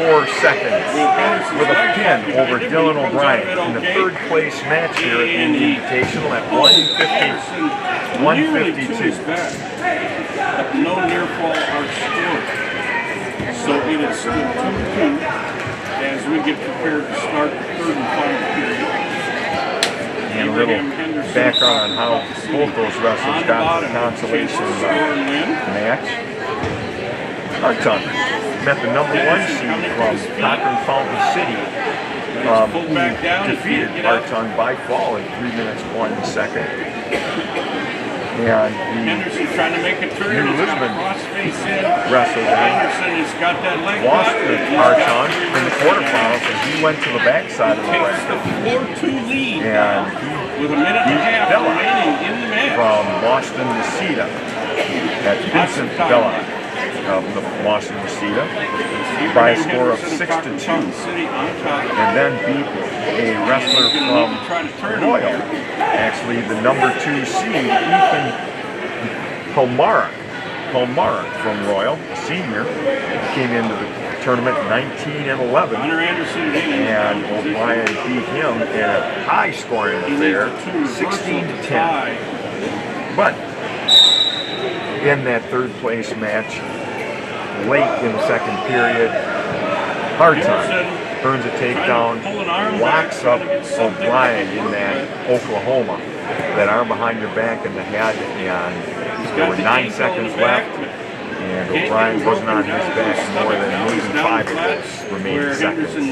54 seconds with a pin over Dylan O'Brien in the third place match here at the Invitational at 152. No near fall are scored. So it is still 2-2 as we get prepared to start the third and final period. And a little background on how both those wrestlers got the consolation match. Hartung met the number 1 seed from Cochran Fountain City Pulled back down. defeated Get out. Hartung by fall in 3 minutes 1 second. And Henderson trying to make a turn. New He's got a Lisbon crossface in. wrestled in. Henderson has got that leg Lost lock. to He's got Hartung in the quarterfinals, and he went to the backside of the takes the bracket. 4-2 lead And with a minute and a half Bella remaining in the match. from Boston Nisita. That's Vincent Bella of the Boston Nisita by a score of 6-2. And then beat a wrestler from Royal, actually the number 2 seed, Ethan Palmarik from Royal, a senior, came into the tournament 19-11, Connor Anderson and O'Brien beat him in a high-scoring affair, 16-10. But in that third place match, late in the second period, Hartung earns a takedown, locks up O'Brien in that Oklahoma, that arm behind your back in the head, and there were 9 seconds left, and O'Brien wasn't on his back more than maybe 5 of those remaining seconds. And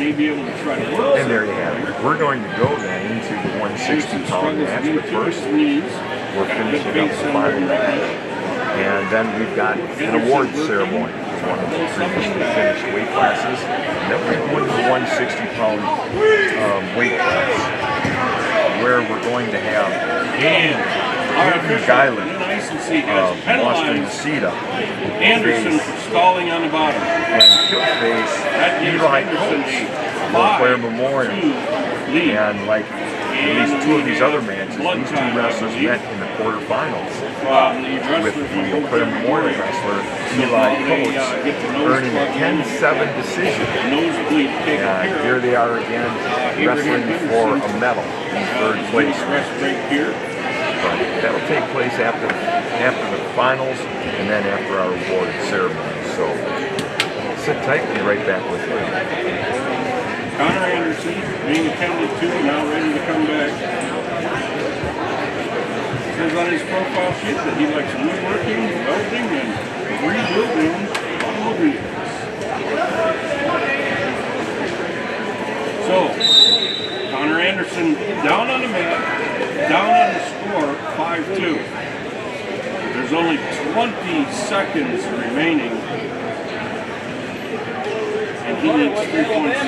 there you have it. We're going to go then into the 160-pound match, but first we're finishing up the final match. And then we've got an award ceremony for one of the previously finished weight classes. And then we're going to the 160-pound weight class, where we're going to have Andrew Guyland of Boston Nisita Anderson stalling on the bottom. and he'll face Eli Coates of Claire Memorial. And like at least 2 of these other matches, these 2 wrestlers met in the quarterfinals with the Eau Claire Memorial wrestler Eli Coates earning a 10-7 decision. And here they are again wrestling for a medal in third place. But that'll take place after the finals and then after our award ceremony. So sit tight, we'll be right back with you. Connor Anderson being attended to, now ready to come back. Says on his profile sheet that he likes woodworking, welding, and rebuilding automobiles. So, Connor Anderson down on the mat, down on the score, 5-2. There's only 20 seconds remaining, and he needs 3 points.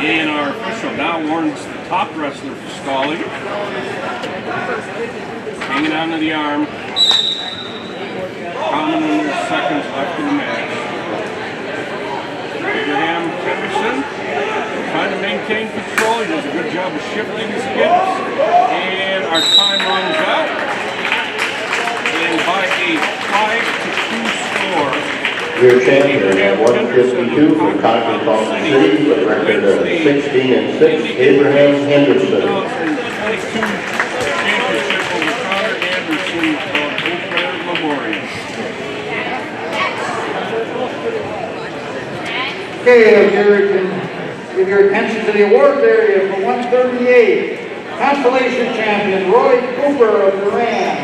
And our official now warns the top wrestler for stalling. Hanging on to the arm. Counting when there's seconds left in the match. Abraham Henderson trying to maintain control. He does a good job of shifting his hips. And our time runs out. And by a 5-2 score, Your champion at 152 from Cotton City with a record of 16-6, Abraham Henderson. 2022 championship over Connor Anderson of Eau Claire Memorial. Okay, if you can give your attention to the awards area for 138, Constellation Champion Roy Cooper of Duran.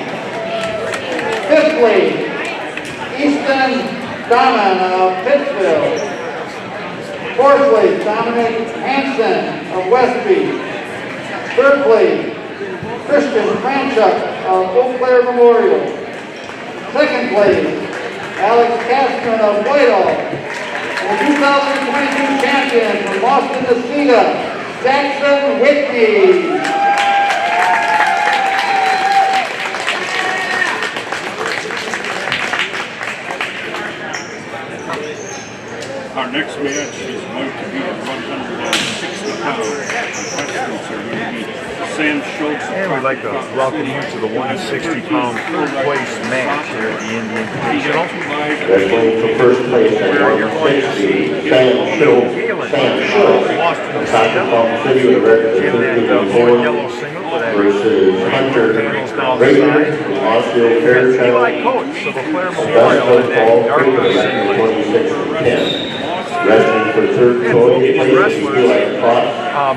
5th place, Easton Dahman of Pittsville. 4th place, Dominic Hansen of Westby. 3rd place, Christian Franchuk of Eau Claire Memorial. 2nd place, Alex Castron of Whitehall. And the 2022 champion from Boston Nisita, Jackson Whitney. Our next match is going to be at 160 pounds. Contestants are going to be Sam Schultz. And we'd like to welcome you to the 160-pound third place match here at the Indee Invitational. Wrestling for first place at 160, Sam Schultz of Cotton City with a record of 13-4 versus Hunter Rader from Osceola Fairchild. Eli Coates of Eau Claire Memorial in that darker singlet. 26-10. Wrestling for third place, Eli Cox.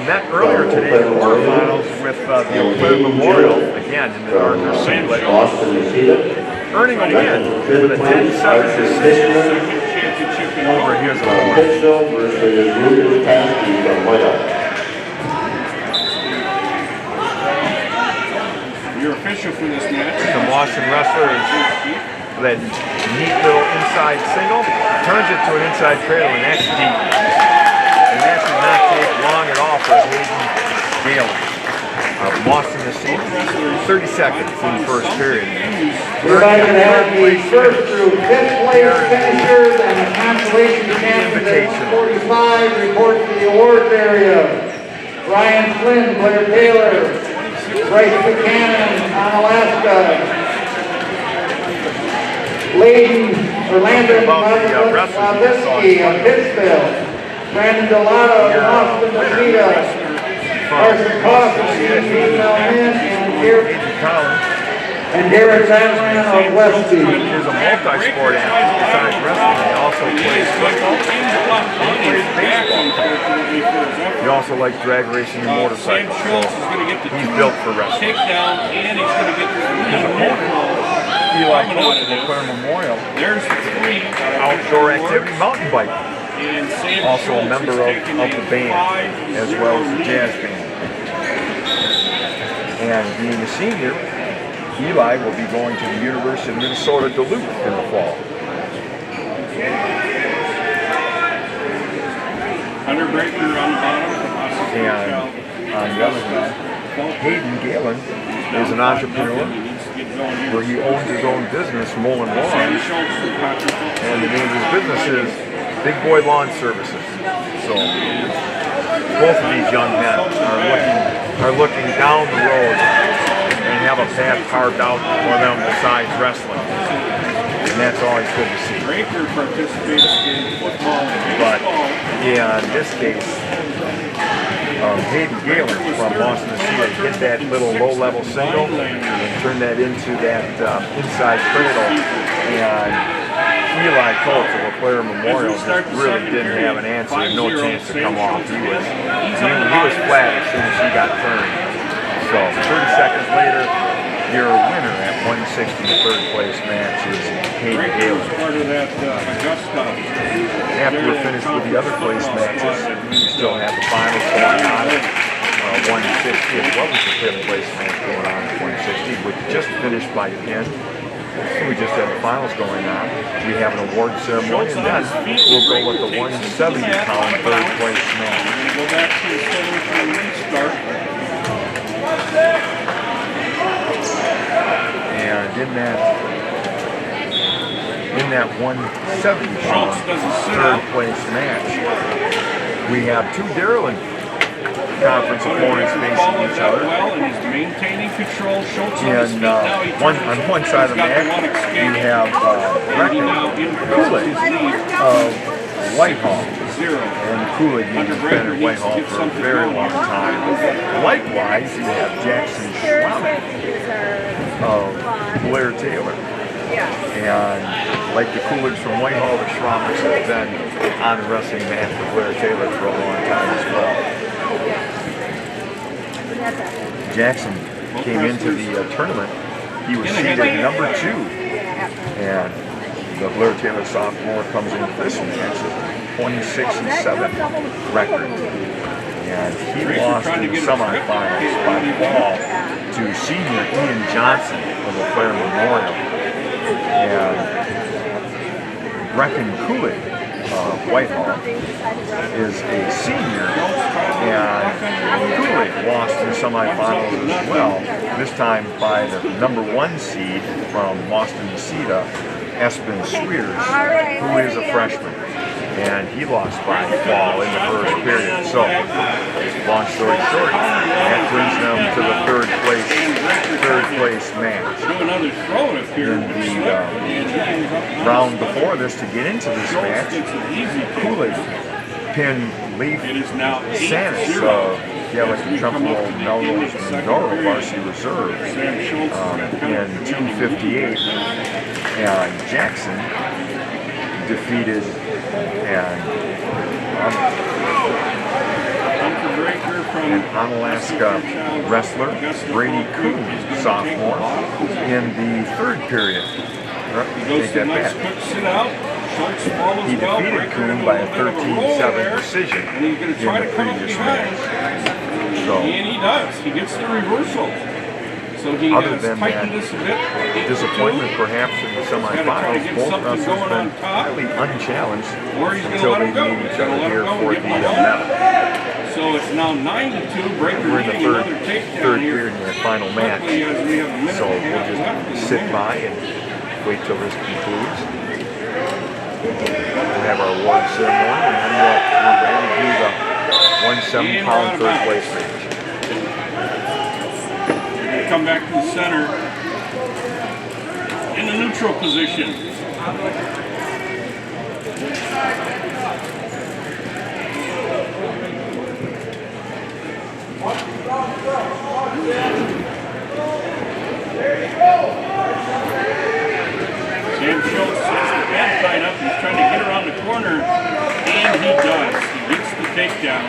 Met earlier today in the quarterfinals with the Eau Claire Memorial, again in the darker singlet, Boston Nisita. earning a win with a 10-7 decision. over his opponent. Pittsville versus Lucas Paskey from Whitehall. Your official for this match. The Boston wrestler is that neat little inside single, turns it to an inside cradle, and that's deep. And that did not take long at all for Hayden Galen. Boston this season, 30 seconds in the first period. We're going to have the first through fifth place finishers and the consolation champions at 145 report to the awards area. Ryan Flynn, Blair Taylor, Bryce Buchanan, Onalaska, Landon Lavisky of Pittsville, Brandon Delano of Austin, Nevada, Carson Coffin, and Derek Zanran of Westie. He is a multi-sport athlete besides wrestling. He also plays football. He plays baseball. He also likes drag racing and motorcycles. He's built for wrestling. His opponent, Eli Coates of the Clare Memorial, outdoor activity mountain bike. Also a member of the band as well as the jazz band. And being a senior, Eli will be going to the University of Minnesota Duluth in the fall. Underbreaker on the bottom. And on the other hand, Hayden Galen is an entrepreneur where he owns his own business, Mullen Lawn, and the name of his business is Big Boy Lawn Services. So both of these young men are looking down the road and have a path carved out for them besides wrestling. And that's always good to see. But yeah, in this case, Hayden Galen from Boston hit that little low-level single and turned that into that inside cradle. And Eli Coates of Clare Memorial just really didn't have an answer, no chance to come off. He was flat as soon as he got turned. So 30 seconds later, your winner at 160, the third place match is Hayden Galen. After we're finished with the other place matches, we still have the finals going on at 160 as well as the fifth place match going on at 160, which just finished by pin. We just have the finals going on. We have an award ceremony, and then we'll go with the 170-pound third place match. Go back to the center for a restart. And in that 170-pound third place match, we have two Darylin conference opponents facing each other. And on one side of the match, you have Breckin Coolidge of Whitehall. And Coolidge has been at Whitehall for a very long time. Likewise, you have Jackson Schwammen of Blair Taylor. And like the Coolidge from Whitehall, the Schwammers have been on the wrestling mat for Blair Taylor for a long time as well. Jackson came into the tournament. He was seeded number 2. And the Blair Taylor sophomore comes into this match with a 26-7 record. And he lost in the semifinals by fall to senior Ian Johnson of the Clare Memorial. And Breckin Coolidge of Whitehall is a senior, and Coolidge lost in the semifinals as well, this time by the number 1 seed from Boston, Nevada, Espen Sweeters, who is a freshman. And he lost by fall in the first period. So, long story short, that brings them to the third place match. In the round before this, to get into this match, Coolidge pinned Leaf Sanis of Trempealeau, Melrose, Mindoro, varsity reserve in 2:58, and Jackson defeated an Onalaska wrestler, Brady Coons, sophomore, in the third period. Take that back. Schultz follows He well. defeated Breaker Kuhn in a by a little bit of roll 13-7 there, decision and he's going to try in to the come up previous behind. match. So, And he does. He gets the reversal. So he other has than tightened that this a bit. disappointment perhaps in the semifinals, get both something wrestlers going been on top. fairly unchallenged Or he's going to until let they him go. meet each He's gonna other let here him go, for give the him a medal. So it's now 9-2. Breaker We're in the needing another takedown third here. period in that final match. Quickly, as we have a minute So and a half we'll left in just the sit match. by and wait till this concludes. We'll have our award ceremony, and then we're ready to do the 170-pound third place match. Come back to the center in the neutral position. Sam Schultz has the band tied up. He's trying to get around the corner, and he does. He gets the takedown.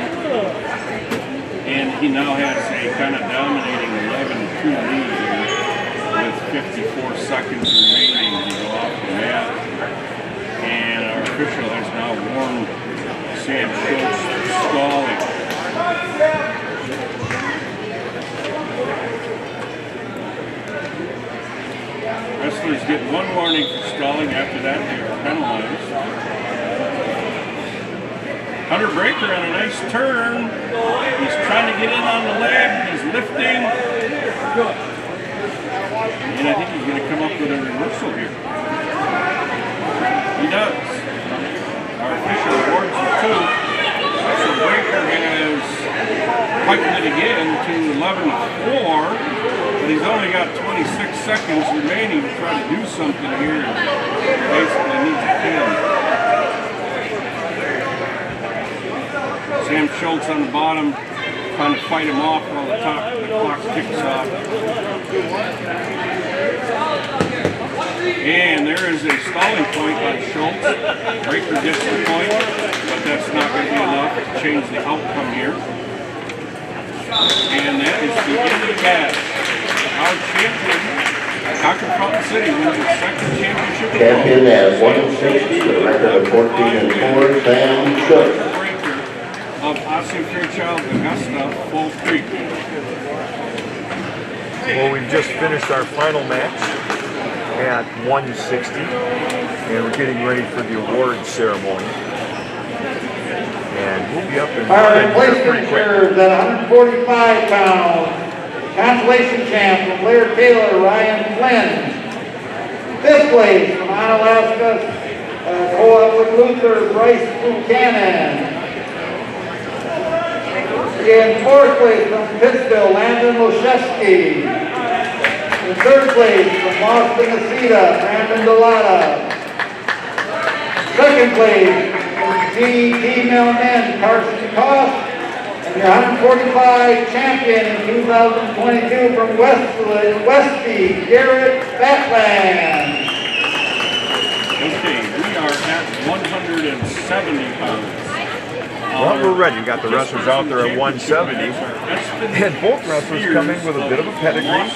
And he now has a kind of dominating 11-2 lead with 54 seconds remaining to go off the mat. And our official has now warned Sam Schultz for stalling. Wrestlers get one warning for stalling. After that, they are penalized. Hunter Breaker on a nice turn. He's trying to get in on the leg. He's lifting. And I think he's going to come up with a reversal here. He does. Our official awards the two. So Breaker has heightened it again to 11-4. But he's only got 26 seconds remaining to try to do something here. Basically needs a pin. Sam Schultz on the bottom, trying to fight him off while the clock ticks off. And there is a stalling point by Schultz. Breaker gets the point, but that's not going to be enough to change the outcome here. And that is the end of the match. Our champion, Dr. Fountain City, wins his second championship. Champion at 160 with a record of 14-4, Sam Schultz. Of Osseo Fairchild, Augusta, Fall Creek. Well, we've just finished our final match at 160, and we're getting ready for the award ceremony. And we'll be up and Our running here replacement pretty quick. serves at 145 pounds. Consolation champ from Blair Taylor, Ryan Flynn. Fifth place from Onalaska, co-op with Luther, Bryce Buchanan. In fourth place from Pittsville, Landon Loszewski. In third place from Boston, Mesita, Brandon Delata. Second place from GT Millmen, Carson Koss. And your 145 champion in 2022 from Westby, Garrett Batland. Okay, we are at 170 pounds. Well, we're ready. We got the wrestlers out there at 170. And both wrestlers come in with a bit of a pedigree.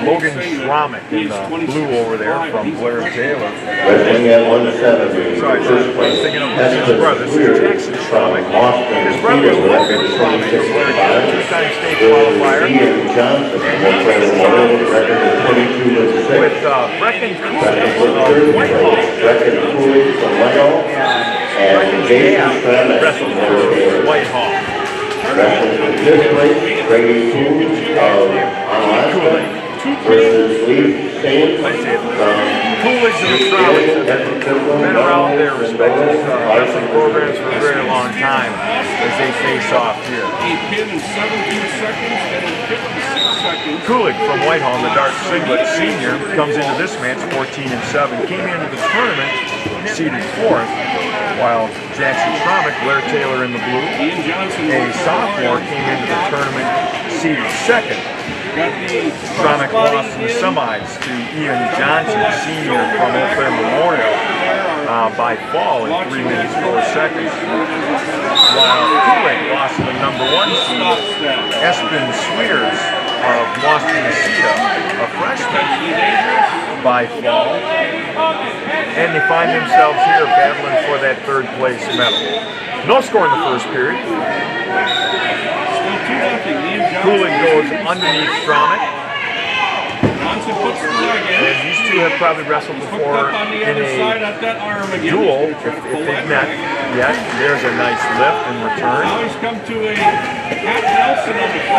Logan Schramek in the blue over there from Blair Taylor. Wrestling at 170. Sorry, First place, I'm thinking of his brother. This is Jackson Schramek. His brother is Logan Schramek from Blair Taylor, two-time state qualifier. Ian Johnson, record of 22-6. With Brecken Second Coolidge was third of Whitehall. place, Brecken Coolidge from Whitehall. And Jason Schramek wrestled from for Blair Taylor. Whitehall. Wrestling for fifth place, Grady Coon of Onalaska versus Lee Stain from Coolidge and Schramek have been around their respective wrestling programs for a very long time as they face off here. A pin in 17 seconds and in 56 seconds. Coolidge from Whitehall in the dark singlet senior comes into this match 14-7. Came into the tournament seeded fourth, while Jackson Schramek, Blair Taylor in the blue, Ian Johnson, a sophomore, came into the tournament seeded second. got the Schramek lost in the semis to Ian Johnson, senior from Oak Fair Memorial, by fall in 3 minutes 4 seconds. While Coolidge lost to the number 1 seed, Espen Sweers, of Mostacida, a freshman, by fall. And they find themselves here battling for that third place medal. No score in the first period. Cooling goes underneath Stromick. And these two have probably wrestled before in a duel, if they've met yet. There's a nice lift and return.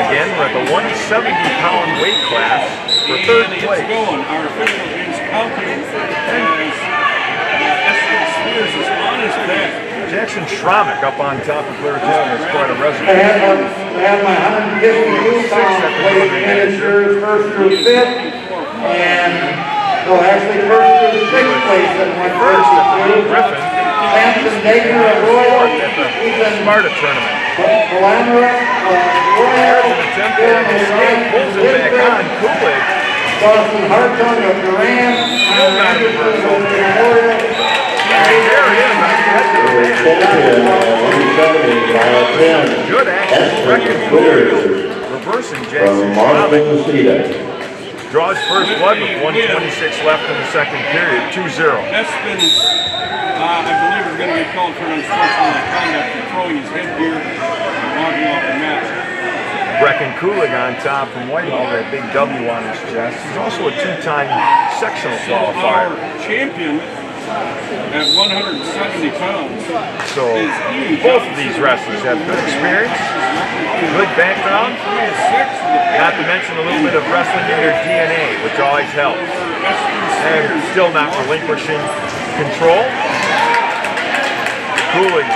Again, we're at the 170-pound weight class for third place. Our official is counting as Spears is on his back. Jackson Schromick up on top of Blair Taylor is quite a resume. I have my 152-pound weight finishers first through fifth, and actually first through sixth place in 152. Griffin. Samson Daker of Royal. He's in Sparta tournament. Palamara There's Royal. an attempt at an escape, pulls it back on. Kulig. Dawson Hartung of Duran. Anderson of Memorial. And there it is. Good action. Reversing Jackson Schromick. Draws first blood with 1:26 left in the second period. 2-0. Espen, I believe, is going to be called for an unsportsmanlike conduct for throwing his headgear and walking off the mat. Brecken Kulig on top from Whitehall, that big W on his chest. He's also a two-time sectional qualifier. Our champion at 170 pounds. So both of these wrestlers have good experience, good background, not to mention a little bit of wrestling in their DNA, which always helps. And still not relinquishing control. Kulig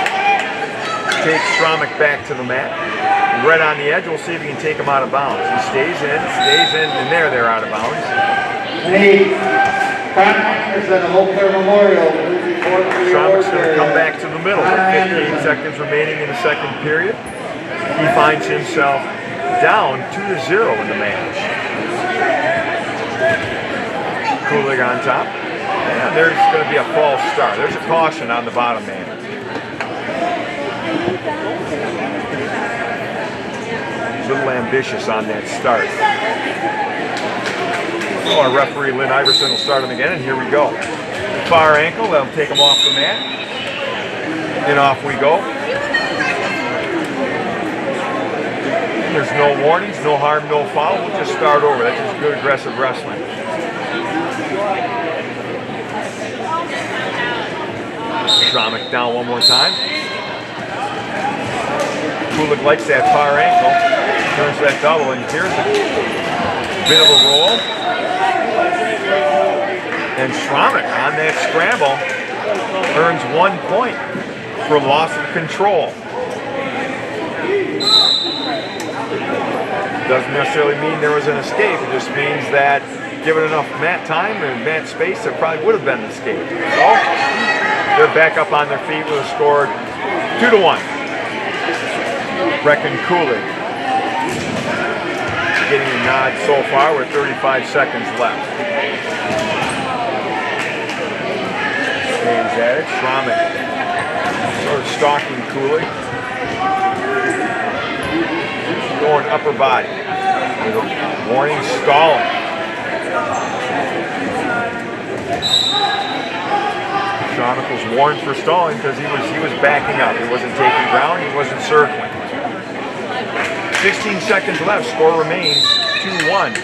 takes Schromick back to the mat. Right on the edge, we'll see if he can take him out of bounds. He stays in, and there they're out of bounds. Is at the Hope Memorial. Schromick's going to come back to the middle with 15 seconds remaining in the second period. He finds himself down 2-0 in the match. Kulig on top. And there's going to be a false start. There's a caution on the bottom man. A little ambitious on that start. So our referee, Lynn Iverson, will start him again, and here we go. Far ankle, that'll take him off the mat. And off we go. There's no warnings, no harm, no foul. We'll just start over. That's just good aggressive wrestling. Schromick down one more time. Kulig likes that far ankle. Turns that double, and here's a bit of a roll. And Schromick on that scramble earns 1 point for loss of control. Doesn't necessarily mean there was an escape. It just means that given enough mat time and mat space, there probably would have been an escape. So they're back up on their feet with a score 2-1. Brecken Kulig getting a nod so far with 35 seconds left. Stands at it. Schromick sort of stalking Kulig. Going upper body. With a warning stalling. Schromick was warned for stalling because he was backing up. He wasn't taking ground. He wasn't circling. 16 seconds left. Score remains 2-1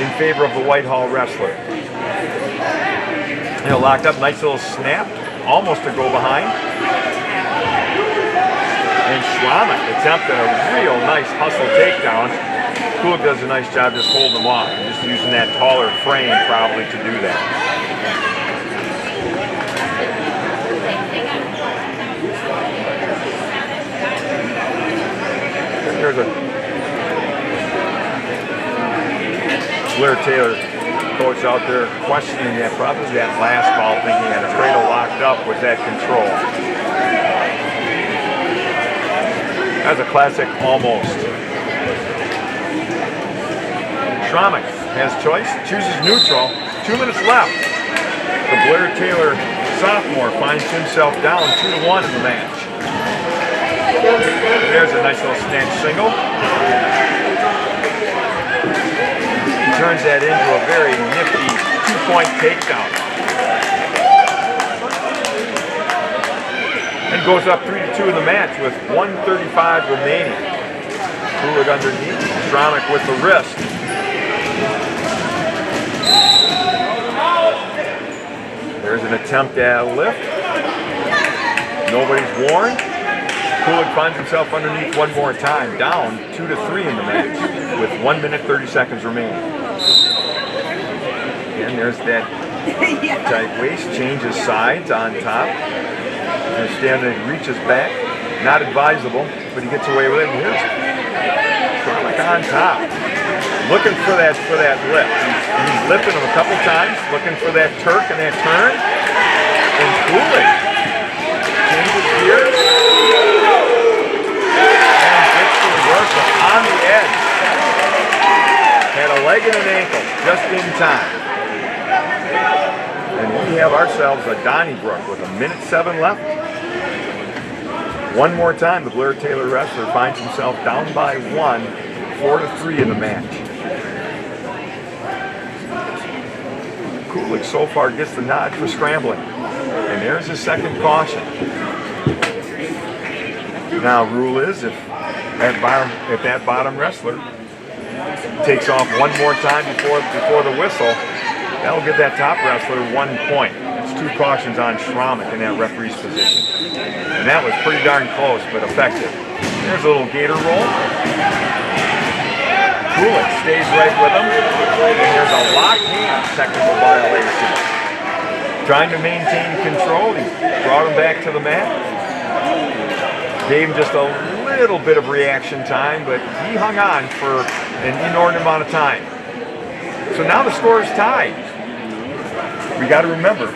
in favor of the Whitehall wrestler. Locked up. Nice little snap. Almost a go behind. And Schromick attempted a real nice hustle takedown. Kulig does a nice job just holding him off and just using that taller frame probably to do that. There's a Blair Taylor coach out there questioning that, probably that last call, thinking that Trempealeau locked up was that control. That's a classic almost. Schromick has choice, chooses neutral. 2 minutes left. The Blair Taylor sophomore finds himself down 2-1 in the match. There's a nice little snatch single. turns that into a very nifty 2-point takedown. And goes up 3-2 in the match with 1:35 remaining. Kulig underneath, Schrammick with the wrist. There's an attempt at a lift. Nobody's warned. Kulig finds himself underneath one more time, down 2-3 in the match with 1 minute 30 seconds remaining. And there's that tight waist, changes sides on top. Understand that he reaches back, not advisable, but he gets away with it. And here's Schrammick on top, looking for that lift. He's lifting him a couple times, looking for that Turk and that turn. And Kulig changes gears and gets the reversal on the edge. Had a leg and an ankle just in time. And we have ourselves a Donnybrook with 1:07 left. One more time, the Blair Taylor wrestler finds himself down by 1, 4-3 in the match. Kulig so far gets the nod for scrambling. And there's his second caution. Now, rule is if that bottom wrestler takes off one more time before the whistle, that'll give that top wrestler 1 point. That's 2 cautions on Schrammick in that referee's position. And that was pretty darn close, but effective. There's a little gator roll. Kulig stays right with him. And there's a locked hand technical violation. Trying to maintain control, he brought him back to the mat. Gave him just a little bit of reaction time, but he hung on for an inordinate amount of time. So now the score is tied. We got to remember,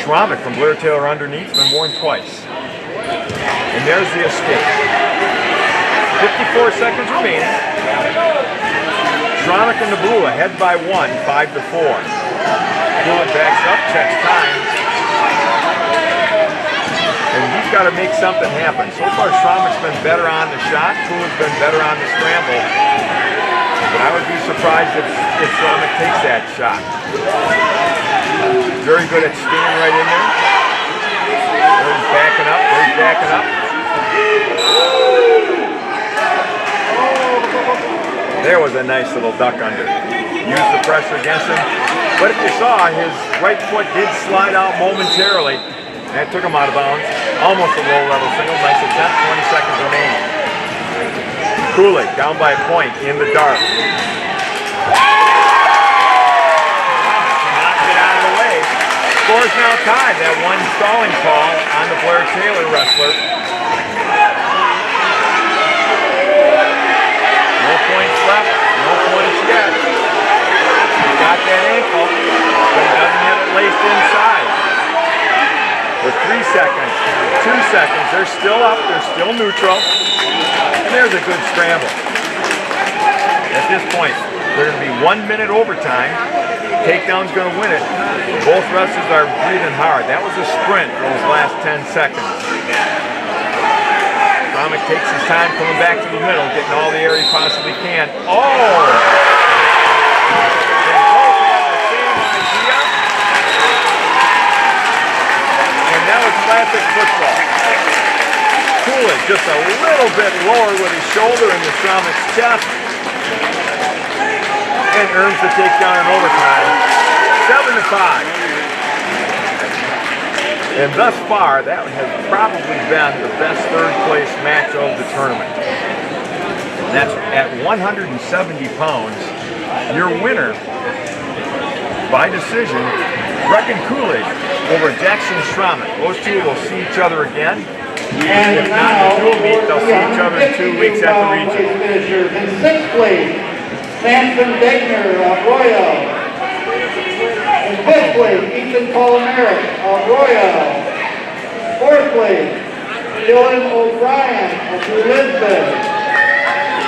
Schrammick from Blair Taylor underneath has been warned twice. And there's the escape. 54 seconds remaining. Schrammick in the blue ahead by 1, 5-4. Kulig backs up, checks time. And he's got to make something happen. So far, Schrammick's been better on the shot. Kulig's been better on the scramble. But I would be surprised if Schrammick takes that shot. Very good at staying right in there. He's backing up. He's backing up. There was a nice little duck under. Used the pressure against him. But if you saw, his right foot did slide out momentarily. That took him out of bounds. Almost a low-level single. Nice attempt. 20 seconds remaining. Kulig down by a point in the dark. Knocked it out of the way. Score is now tied. That one stalling call on the Blair Taylor wrestler. No points left. No points yet. He's got that ankle, but he doesn't have it laced inside. With 3 seconds, 2 seconds, they're still up, they're still neutral. And there's a good scramble. At this point, they're going to be 1 minute overtime. Takedown's going to win it. Both wrestlers are breathing hard. That was a sprint those last 10 seconds. Schrammick takes his time coming back to the middle, getting all the air he possibly can. Oh! They both have the same idea. And that was classic football. Kulig just a little bit lower with his shoulder into Schrammick's chest. And earns the takedown in overtime. 7-5. And thus far, that has probably been the best third place match of the tournament. That's at 170 pounds. Your winner, by decision, Brecken Kulig over Jackson Schrammick. Those two will see each other again. And if not in the dual meet, they'll see each other in 2 weeks at the region. In 6th place, Samson Degner of Royal. In 5th place, Ethan Polamarik of Royal. 4th place, Dylan O'Brien of New Lisbon.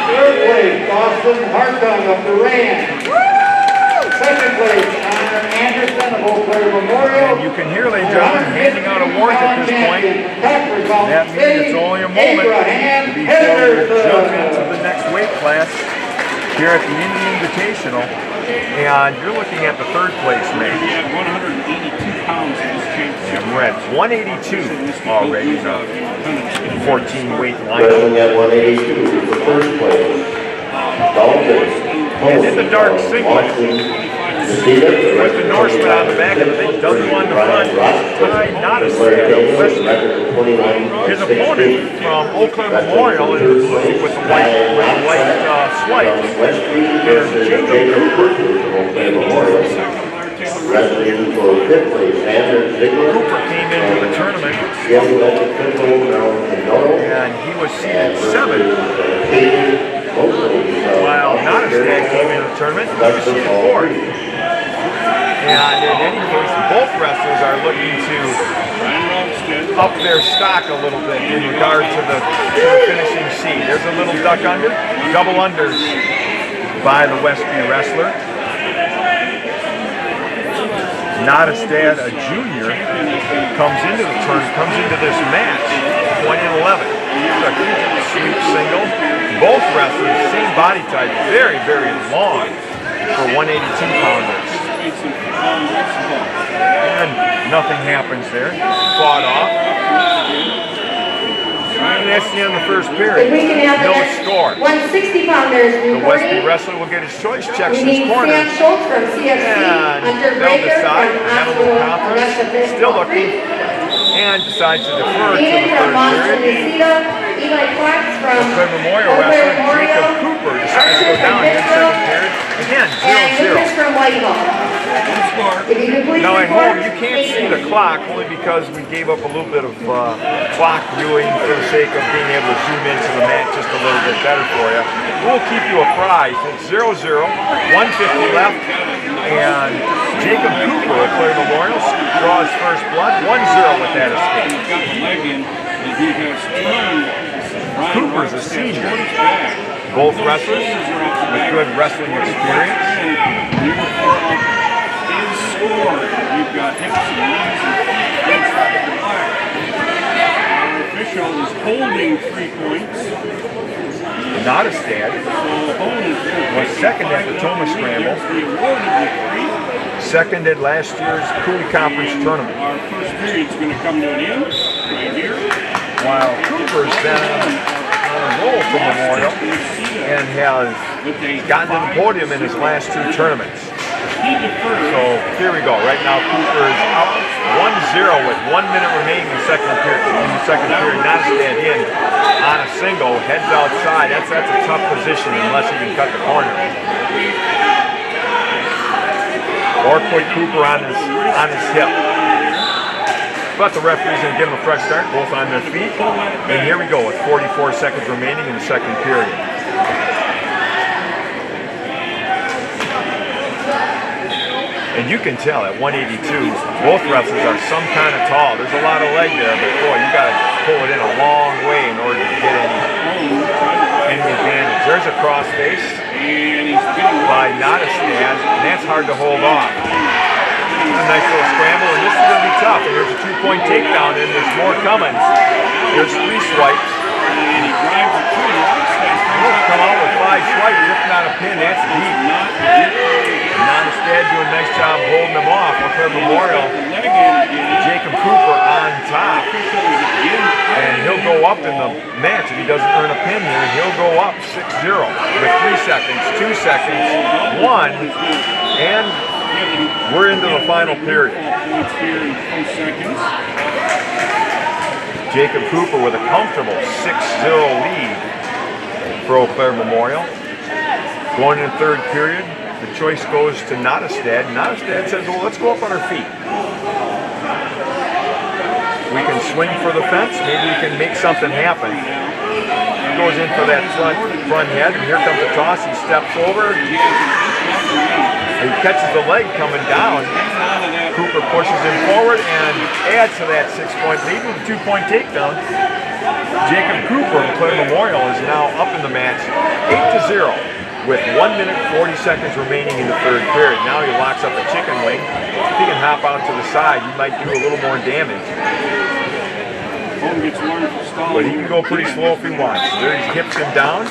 3rd place, Dawson Hartung of Duran. 2nd place, Connor Anderson of Eau Claire Memorial. And you can hear, ladies and gentlemen, handing out awards at this point. That means it's only a moment before we jump into the next weight class. here at the Indee Invitational, and you're looking at the third place He match. had 182 pounds in his championship. And we're at 182 already in the 14 weight line. Wrestling at 182 for first place. Dalton. And in the dark singlet, with the Norseman on the back of the big W on the front, Ty Nottestad of Westview. His opponent from Eau Claire Memorial in the blue with the white swipes is Jacob Cooper. Wrestling for fifth place, Anders Ziegler. Cooper came into the tournament and he was seeded 7th, while Nottestad came into the tournament and he was seeded 4th. And in any case, both wrestlers are looking to up their stock a little bit in regard to the finishing seed. There's a little duck under, double unders by the Westview wrestler. Nottestad, a junior, comes into this match 2011. A sweep single. Both wrestlers, same body type, very, very long for 182-pounders. And nothing happens there. Fought off. And that's the end of the first period. No score. 160-pounders The Westview reporting. wrestler will get his choice, checks We his need corner. Sam Schultz from CFC, And Hunter they'll Breaker decide, from have a little confidence, Augusta still looking, Concrete, and decides to defer to the David from third Monson period. Nisita, Eli Fox from Eau Claire Memorial Eau Claire wrestler Memorial, Jacob Cooper decides to go Archer down from here in the second Pittsburgh, period. Again, and 0-0. Lucas from Whitehall. If you could please Now at report, home, you can't thank see you. the clock only because we gave up a little bit of clock viewing for the sake of being able to zoom into the match just a little bit better for you. We'll keep you apprised. It's 0-0, 150 left, and Jacob Cooper of Claire Memorial draws first blood, 1-0 with that escape. He's got the leg in, and he has turned. Cooper's a senior. Both wrestlers with good wrestling experience. Number 4 is scored. You've got hips and knees and feet inside the black. Our official is holding 3 points. Nottestad was second at the Toma Scramble, second at last year's Cooley Conference tournament. Our first period's going to come to an end right here. While Cooper's been on a roll for Memorial and has gotten to the podium in his last 2 tournaments. So here we go. Right now Cooper is up 1-0 with 1 minute remaining in the second period. Nottestad in on a single, heads outside. That's a tough position unless he can cut the corner. Or put Cooper on his hip. But the referee's going to give him a fresh start, both on their feet. And here we go with 44 seconds remaining in the second period. And you can tell at 182, both wrestlers are some kind of tall. There's a lot of leg there, but boy, you got to pull it in a long way in order to get any advantage. There's a cross face by Nottestad, and that's hard to hold off. A nice little scramble, and this is going to be tough. And here's a 2-point takedown, and there's more coming. There's 3 swipes. He'll come out with 5 swipes, if not a pin. That's deep. Nottestad doing a nice job holding them off. Eau Claire Memorial, Jacob Cooper on top. And he'll go up in the match. If he doesn't earn a pin here, he'll go up 6-0 with 3 seconds, 2 seconds, 1, and we're into the final period. Jacob Cooper with a comfortable 6-0 lead for Eau Claire Memorial. Going in the third period, the choice goes to Nottestad. Nottestad says, well, let's go up on our feet. We can swing for the fence. Maybe we can make something happen. He goes in for that front head, and here comes the toss. He steps over. He catches the leg coming down. Cooper pushes him forward and adds to that 6-point lead with a 2-point takedown. Jacob Cooper of Claire Memorial is now up in the match 8-0 with 1 minute 40 seconds remaining in the third period. Now he locks up a chicken wing. If he can hop out to the side, he might do a little more damage. But he can go pretty slow if he wants. There he hips him down.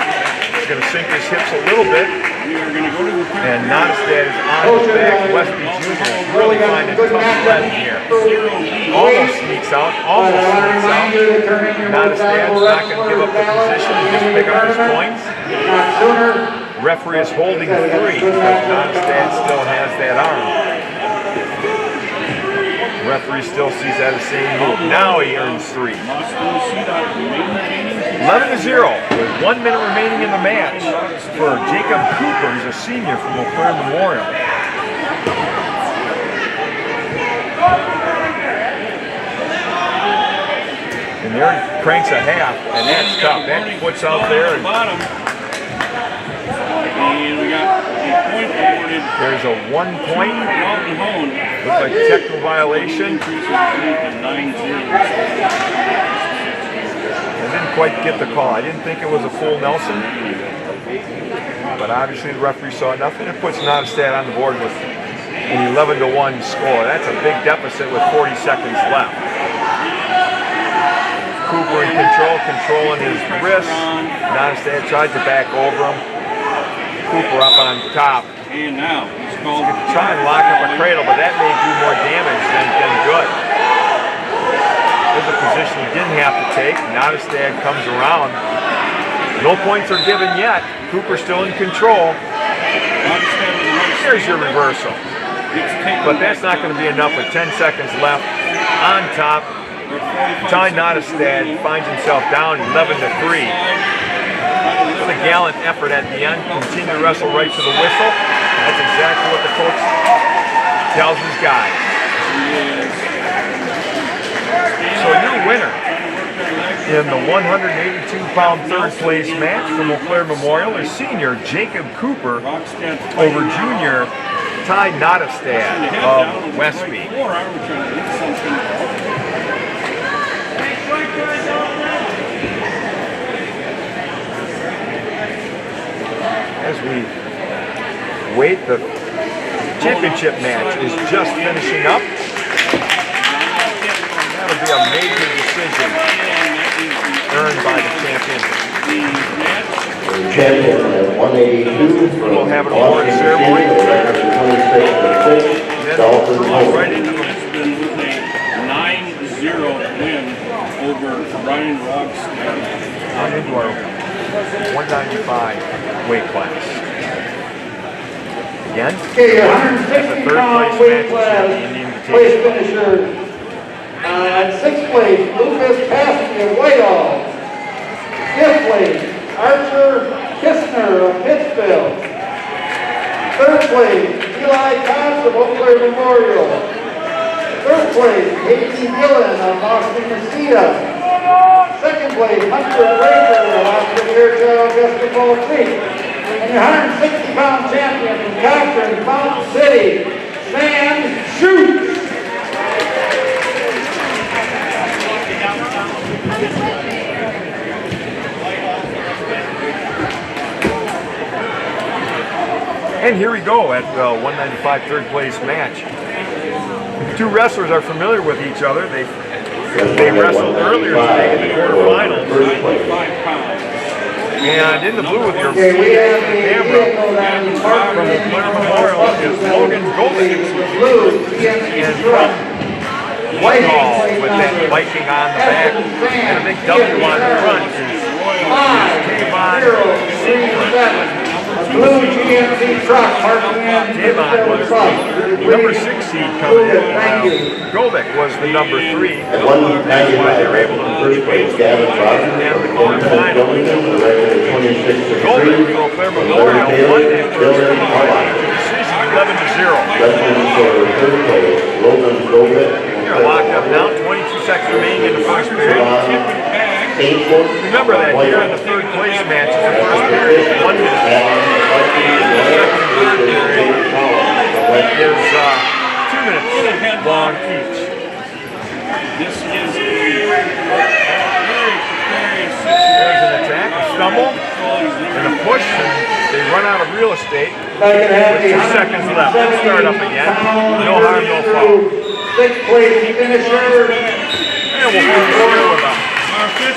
is going to sink his hips a little bit. We are going to go to the And Nottestad is on his back. Westby Jr. is really finding tough lead here. Almost sneaks out. Almost sneaks out. Nottestad's not going to give up the position and just pick up his points. Referee is holding 3 because Nottestad still has that arm. Referee still sees that as same move. Now he earns 3. 11-0 with 1 minute remaining in the match for Jacob Cooper. He's a senior from Eau Claire Memorial. And there he cranks a half, and that's tough. That puts out there. And we got a point awarded. There's a 1 point. Looks like technical violation. I didn't quite get the call. I didn't think it was a full Nelson. But obviously the referee saw nothing. It puts Nottestad on the board with an 11-1 score. That's a big deficit with 40 seconds left. Cooper in control, controlling his wrist. Nottestad tried to back over him. Cooper up on top. And now he's called. Try and lock up a cradle, but that may do more damage than good. There's a position he didn't have to take. Nottestad comes around. No points are given yet. Cooper still in control. Here's your reversal. But that's not going to be enough with 10 seconds left. On top, Ty Nottestad finds himself down 11-3. With a gallant effort at the end, continue to wrestle right to the whistle. That's exactly what the coach tells his guys. So your winner in the 182-pound third place match from Eau Claire Memorial is senior Jacob Cooper over junior Ty Nottestad of Westby. As we wait, the championship match is just finishing up. That'll be a major decision earned by the champion. Champion at 182. We'll have an award ceremony. Right into the 9-0 win over Ryan Rogstad. on into our 195 weight class. Again, Okay, your at the 160 third pound place weight match class, is the Indee place Invitational. finisher. At 6th place, Lucas Paskey of Whitehall. 5th place, Archer Kistner of Pittsfield. 3rd place, Eli Cox of Eau Claire Memorial. 3rd place, Casey Gillen of Austin Mesita. 2nd place, Hunter Raker of Austin Fairchild, Basketball Creek. And your 160-pound champion from Cochran, Fountain City, Sam Schutz. And here we go at 195 third place match. The two wrestlers are familiar with each other. They wrestled earlier today in the quarterfinals. And in the blue with your Okay, we have camera from the Claire Memorial is Logan Golding. And from Whitehall with that Viking on the back and a big W on the front is Tavon. Blue GMC truck parking in. Tavon was the number 6 seed coming in, while Govek was the number 3. At 195, They were able to first place, Gavin Foster. and the quarterfinals. The record of 26-3. Govek from Claire Memorial won their first decision 11-0. Wrestling for third place, Logan Govek. They're locked up now, 22 seconds remaining in the first period. Remember that here in the third place match, the first period is 1 minute long. The second and third period is 2 minutes long each. This is a very precarious There's an attack, a stumble, and a push, and they run out of real estate with 2 seconds left. Let's start up again. No harm, no foul. 6th place finisher. And we'll finish here with a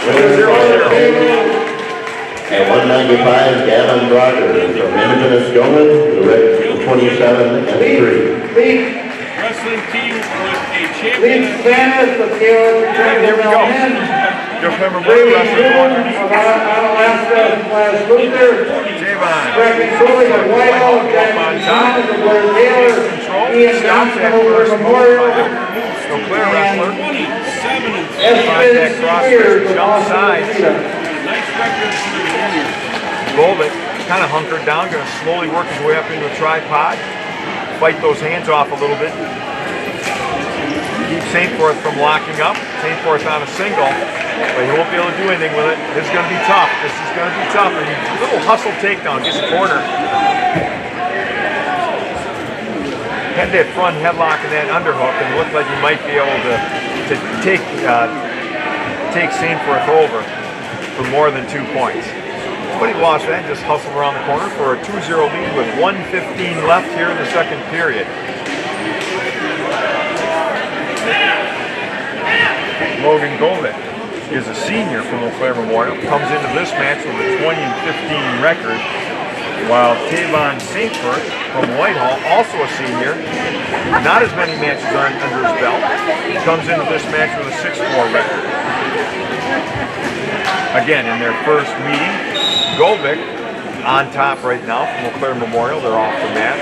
0-0. At 195, Gavin Broder from Invitational, the record 27 and 3. Wrestling team with a champion. Lead Spanish, the field, Here we go. Your former boy wrestler going underneath. Luther. Javon. Second Cooley of Whitehall, Jackson on top. Johnson of Blair Taylor, Control. Ian Stops Johnson that over first move Memorial, by the Clear wrestler. 27 and 3. Contact cross Spears of jump Austin sides. Freedom. Nice record for the juniors. Golvick kind of hunkered down, going to slowly work his way up into a tripod. Fight those hands off a little bit. Keep St. Forth from locking up. St. Forth on a single, but he won't be able to do anything with it. This is going to be tough. This is going to be tough. And a little hustle takedown, gets a corner. Had that front headlock and that underhook, and looked like he might be able to take St. Forth over for more than 2 points. But he lost that, just hustled around the corner for a 2-0 lead with 1:15 left here in the second period. Logan Golvick is a senior from Eau Claire Memorial, comes into this match with a 20-15 record, while Tavon St. Forth from Whitehall, also a senior, not as many matches under his belt, comes into this match with a 6-4 record. Again, in their first meeting, Golvick on top right now from Eau Claire Memorial. They're off the mat.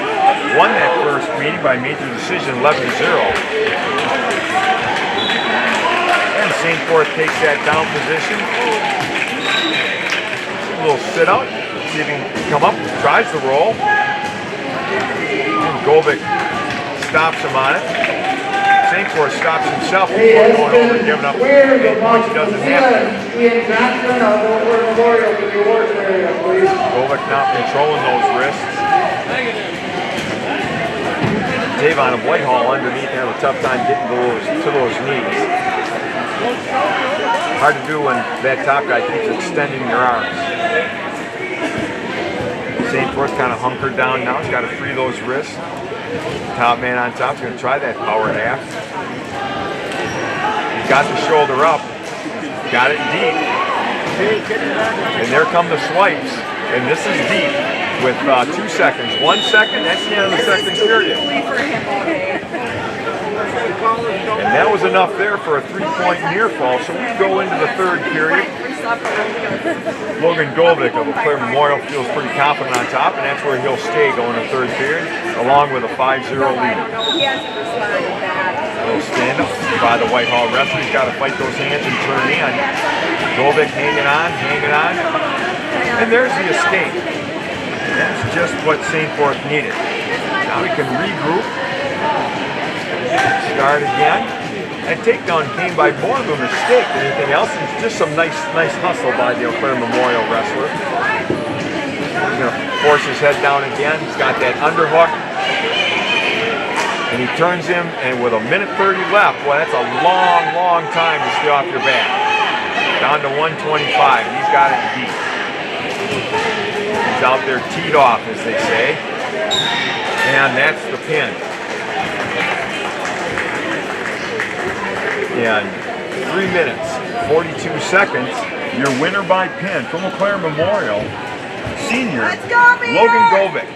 Won that first meeting by major decision 11-0. And St. Forth takes that down position. A little sit out. See if he can come up. Tries the roll. And Golvick stops him on it. St. Forth stops himself before going over and giving up 8 points. He doesn't have to. Ian Johnson of Oakland Memorial to the work area, please. Golvick now controlling those wrists. Javon of Whitehall underneath having a tough time getting to those knees. Hard to do when that top guy keeps extending your arms. St. Forth kind of hunkered down now. He's got to free those wrists. Top man on top is going to try that power half. He's got the shoulder up. Got it deep. And there come the swipes. And this is deep with 2 seconds. 1 second, that's the end of the second period. And that was enough there for a 3-point near fall. So we go into the third period. Logan Golvick of Eau Claire Memorial feels pretty confident on top, and that's where he'll stay going to third period, along with a 5-0 lead. Little stand up by the Whitehall wrestler. He's got to fight those hands and turn in. Golvick hanging on, and there's the escape. That's just what St. Forth needed. Now we can regroup, start again. That takedown came by more of a mistake than anything else. It's just some nice hustle by the Eau Claire Memorial wrestler. He's going to force his head down again. He's got that underhook. And he turns him, and with 1:30 left, boy, that's a long time to stay off your back. Down to 125. He's got it deep. He's out there teed off, as they say. And that's the pin. In 3 minutes, 42 seconds, your winner by pin from Eau Claire Memorial, senior Logan Golvick,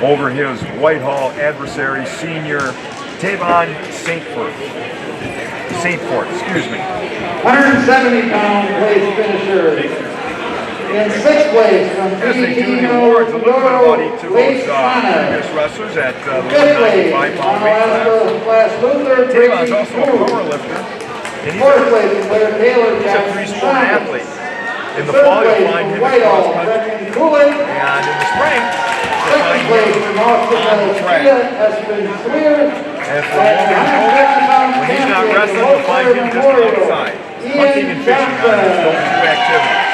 over his Whitehall adversary, senior Tavon St. Forth, excuse me. 170-pound place finisher. In 6th place from Just they do the PDTO, awards a little bit about each of those Lake previous wrestlers at the 5th place, 195-pound weight class. Luther, Tavon's also a power lifter, and he's 4th place, Blair Taylor, a Jackson three-sport Johnson. athlete. In the fall, you'll find him in cross country, and Cooley. in the spring, you'll Second find place him from Austin on the track. Espen Sweer. And for Logan Golvick, when he's not wrestling, you'll find him just outside, hunting and fishing on his go-to activities.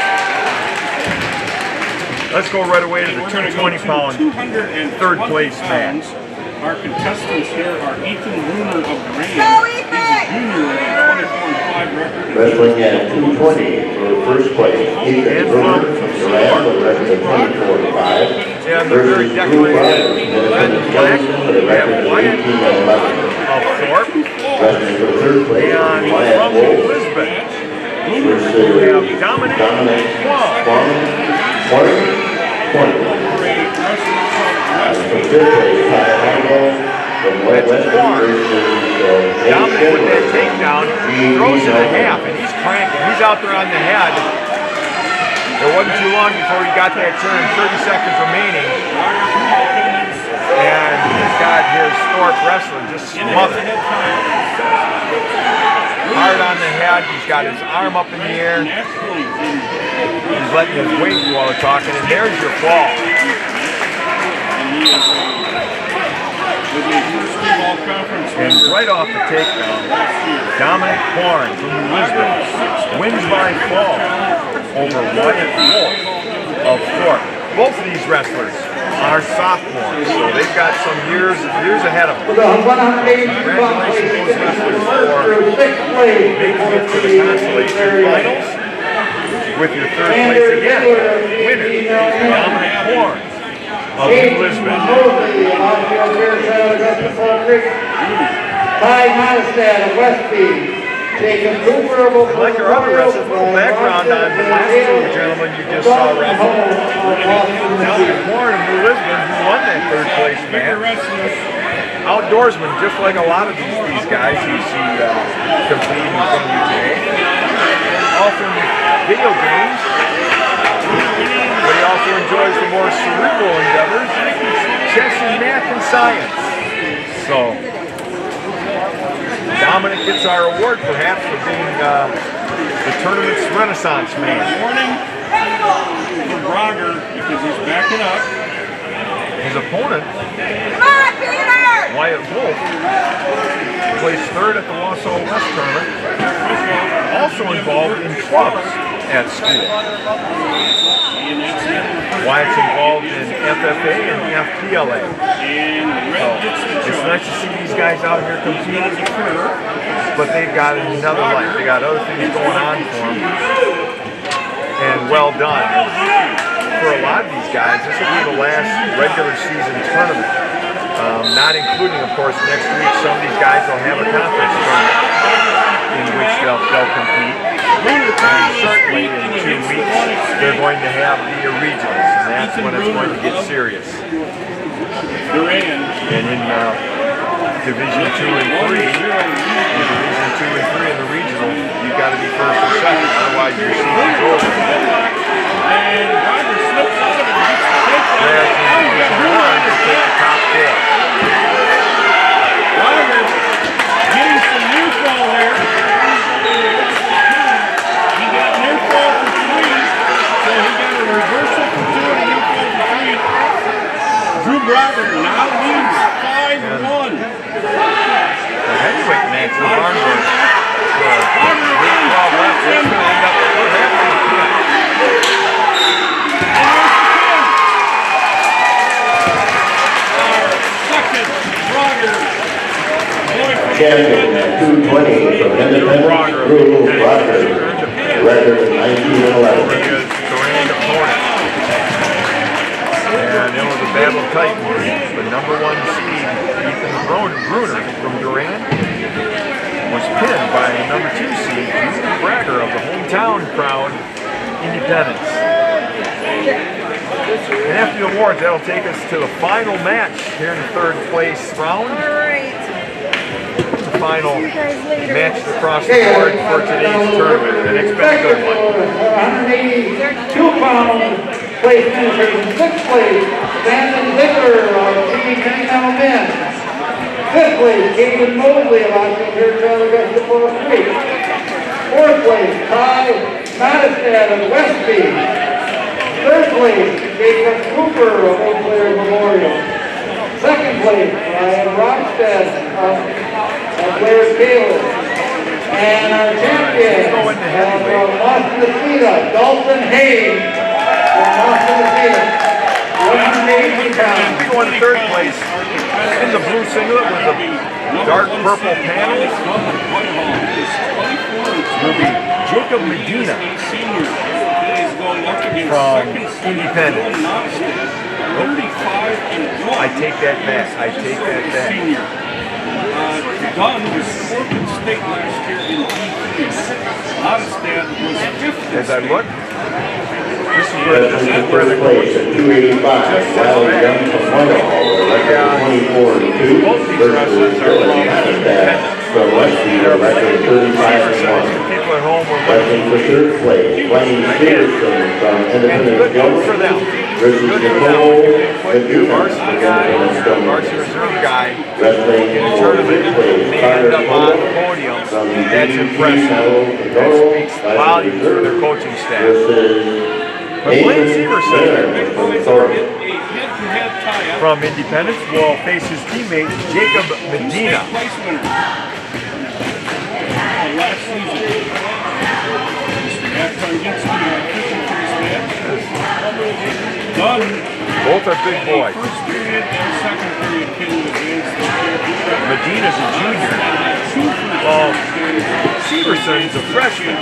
Let's go right away to the 220-pound third place match. Our contestants here are Ethan Lunar of Grand. He's a junior with a 24-5 record. Wrestling at 220 for first place, Ethan Brewer from Durant with a record of 24-5. And the very decorated red and black, we have Wyatt of Thorpe. Wrestling for third place, And Wyatt from Wolf. Lisbon, versus Dominic Quan, 20. From fifth place, Ty Heigl from West versus Dominic with that takedown, throws it a half, and he's cranking. He's out there on the head. It wasn't too long before he got that turn, 30 seconds remaining. And he's got his Thorpe wrestler just smothered. Hard on the head, he's got his arm up in the air. He's letting his weight do all the talking, and there's your fall. And right off the takedown, Dominic Quan from Lisbon wins by fall over Wyatt Wolf of Thorpe. Both of these wrestlers are sophomores, so they've got some years ahead of them. Congratulations to those wrestlers for making it to the consolation finals with your third place again. Winner, Dominic Quan of Lisbon. Ty Monstad of Westby. Jacob Cooper of Oakland. Like your other wrestlers, a little background on the last two gentlemen you just saw wrestle. Dominic Quan of New Lisbon, who won that third place match. Outdoorsman, just like a lot of these guys you see competing in front of you today. All from video games, but he also enjoys the more cerebral endeavors, chess and math and science. So, Dominic gets our award perhaps for being the tournament's Renaissance man. Warning for Brogger because he's backing up. His opponent, Wyatt Wolf, placed third at the Wausau West tournament, also involved in clubs at school. Wyatt's involved in FFA and FPLA. So it's nice to see these guys out here competing, but they've got another life. They got other things going on for them. And well done. For a lot of these guys, this will be the last regular season tournament. Not including, of course, next week some of these guys will have a conference tournament in which they'll compete. And certainly in 2 weeks they're going to have the regionals, and that's when it's going to get serious. And in Division 2 and 3, in the regional, you've got to be first or second, otherwise your season's over. And Brogger slips out of it and gets the takedown. Whereas in Division 1, you take the top 4. Brogger getting some near fall there. He got near fall for 3, so he got a reversal for 2 and a near fall for 3. Drew Brogger now leads 5-1. The heavyweight match with Barnberg. Champion at 220 from Independence, Drew Brogger, record of 19-11. Grand opponent. And it was a battle of titans. The number 1 seed, Ethan Bruner from Durand, was pinned by the number 2 seed, Drew Brogger of the hometown crowd, Independence. And after the awards, that'll take us to the final match here in the third place round. The final match across the board for today's tournament. And expect a good one. 182-pound place finisher in 6th place, Brandon Ziegler of Trempealeau men. 5th place, David Mosley of Trempealeau Augusta 4th place, Ty Monstad of Westby. 3rd place, Jacob Cooper of Eau Claire Memorial. 2nd place, Ryan Rockstead of Claire Taylor. And our champion from Boston, Dalton Hayes from Boston, 180 pounds. We go in third place in the blue singlet with the dark purple panels will be Jacob Medina from Independence. I take that back. Dunn was 4th in state last year in D3. Otterstad was 5th. As I look, this is where this is where First the place at 285, Wiley Young from Whitehall, record 24-2. both these wrestlers are From Westview, record 35-1. people at home were Wrestling for third place, Wayne Stevenson from Independence good for them. versus Good for them. Nicole When you put your Medina varsity guy from and your Independence. varsity reserve guy Wrestling in a for tournament, fifth place, they Carter end up on the Cole podium. from That's impressive. That speaks volumes for their coaching staff. Versus But Blaine Nathan Severson Mayer from Thornton. A head-to-head tie-up. From Independence will face his teammate Jacob Medina. Two-state place winner. Last season. Mr. Atkinson fishing for this match. Dunn. Both are big boys. First period and second period came to advance the championship. Medina's a junior. Well, Severson's a freshman.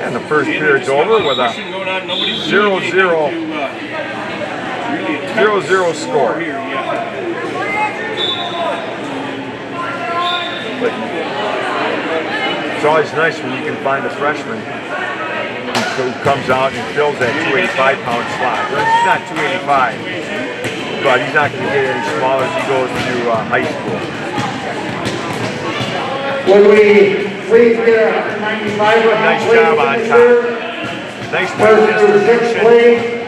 And the first period's over with a 0-0 score. But it's always nice when you can find a freshman who comes out and fills that 285-pound slot. Well, he's not 285, but he's not going to get any smaller as he goes to high school. Would we please get a 95 with Nice please, job on Mr. top. Nice First through sixth distribution. place,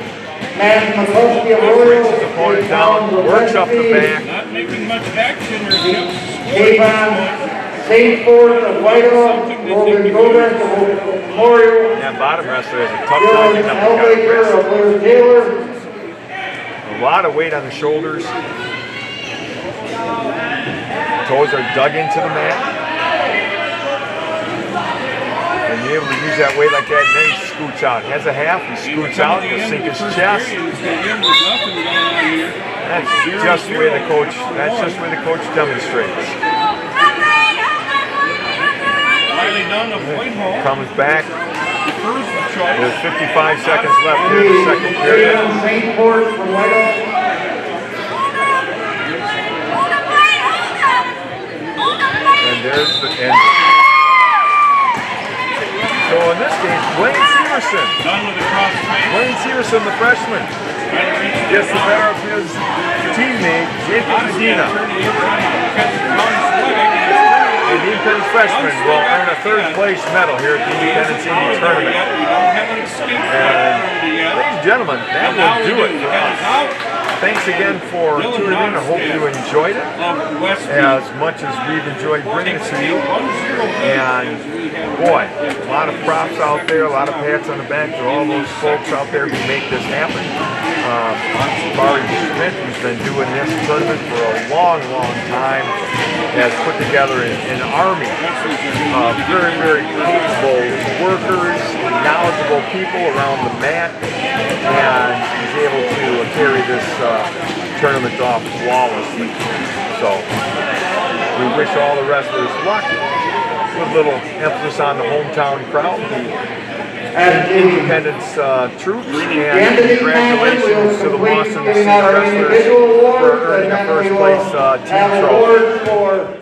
Matt McCluskey Arroyo. Brings his opponent down, works up the back. Not making much action or Avon St. Ford of Whitehall, Logan Gomez of Memorial, That bottom wrestler has a tough time Dylan getting up the Elbaker wrist. of Blair Taylor, A lot of weight on the shoulders. Toes are dug into the mat. And you're able to use that weight like that, and then he scoots out. Has a half, he scoots out, he'll sink his chest. That's just the way the coach demonstrates. Riley Dunn of Whitehall. Comes back. Defers the choice. There's 55 seconds left here in the second period. Avon St. Ford from Whitehall. And there's the end. So in this case, Blaine Severson. Dunn with a cross face. Blaine Severson, the freshman, gets the better of his teammate, Jacob Medina. And the Independence freshman will earn a third place medal here at the Independence Indie Tournament. And ladies and gentlemen, that will do it for us. Thanks again for tuning in. I hope you enjoyed it as much as we've enjoyed bringing it to you. And boy, a lot of props out there, a lot of pats on the back to all those folks out there who make this happen. Barry Schmidt, who's been doing this tournament for a long, long time, has put together an army of very, very capable workers, knowledgeable people around the mat, and he's able to carry this tournament off flawlessly. So we wish all the wrestlers luck, with a little emphasis on the hometown crowd, the Independence troops, and congratulations to the Boston City wrestlers for earning a first place team trophy.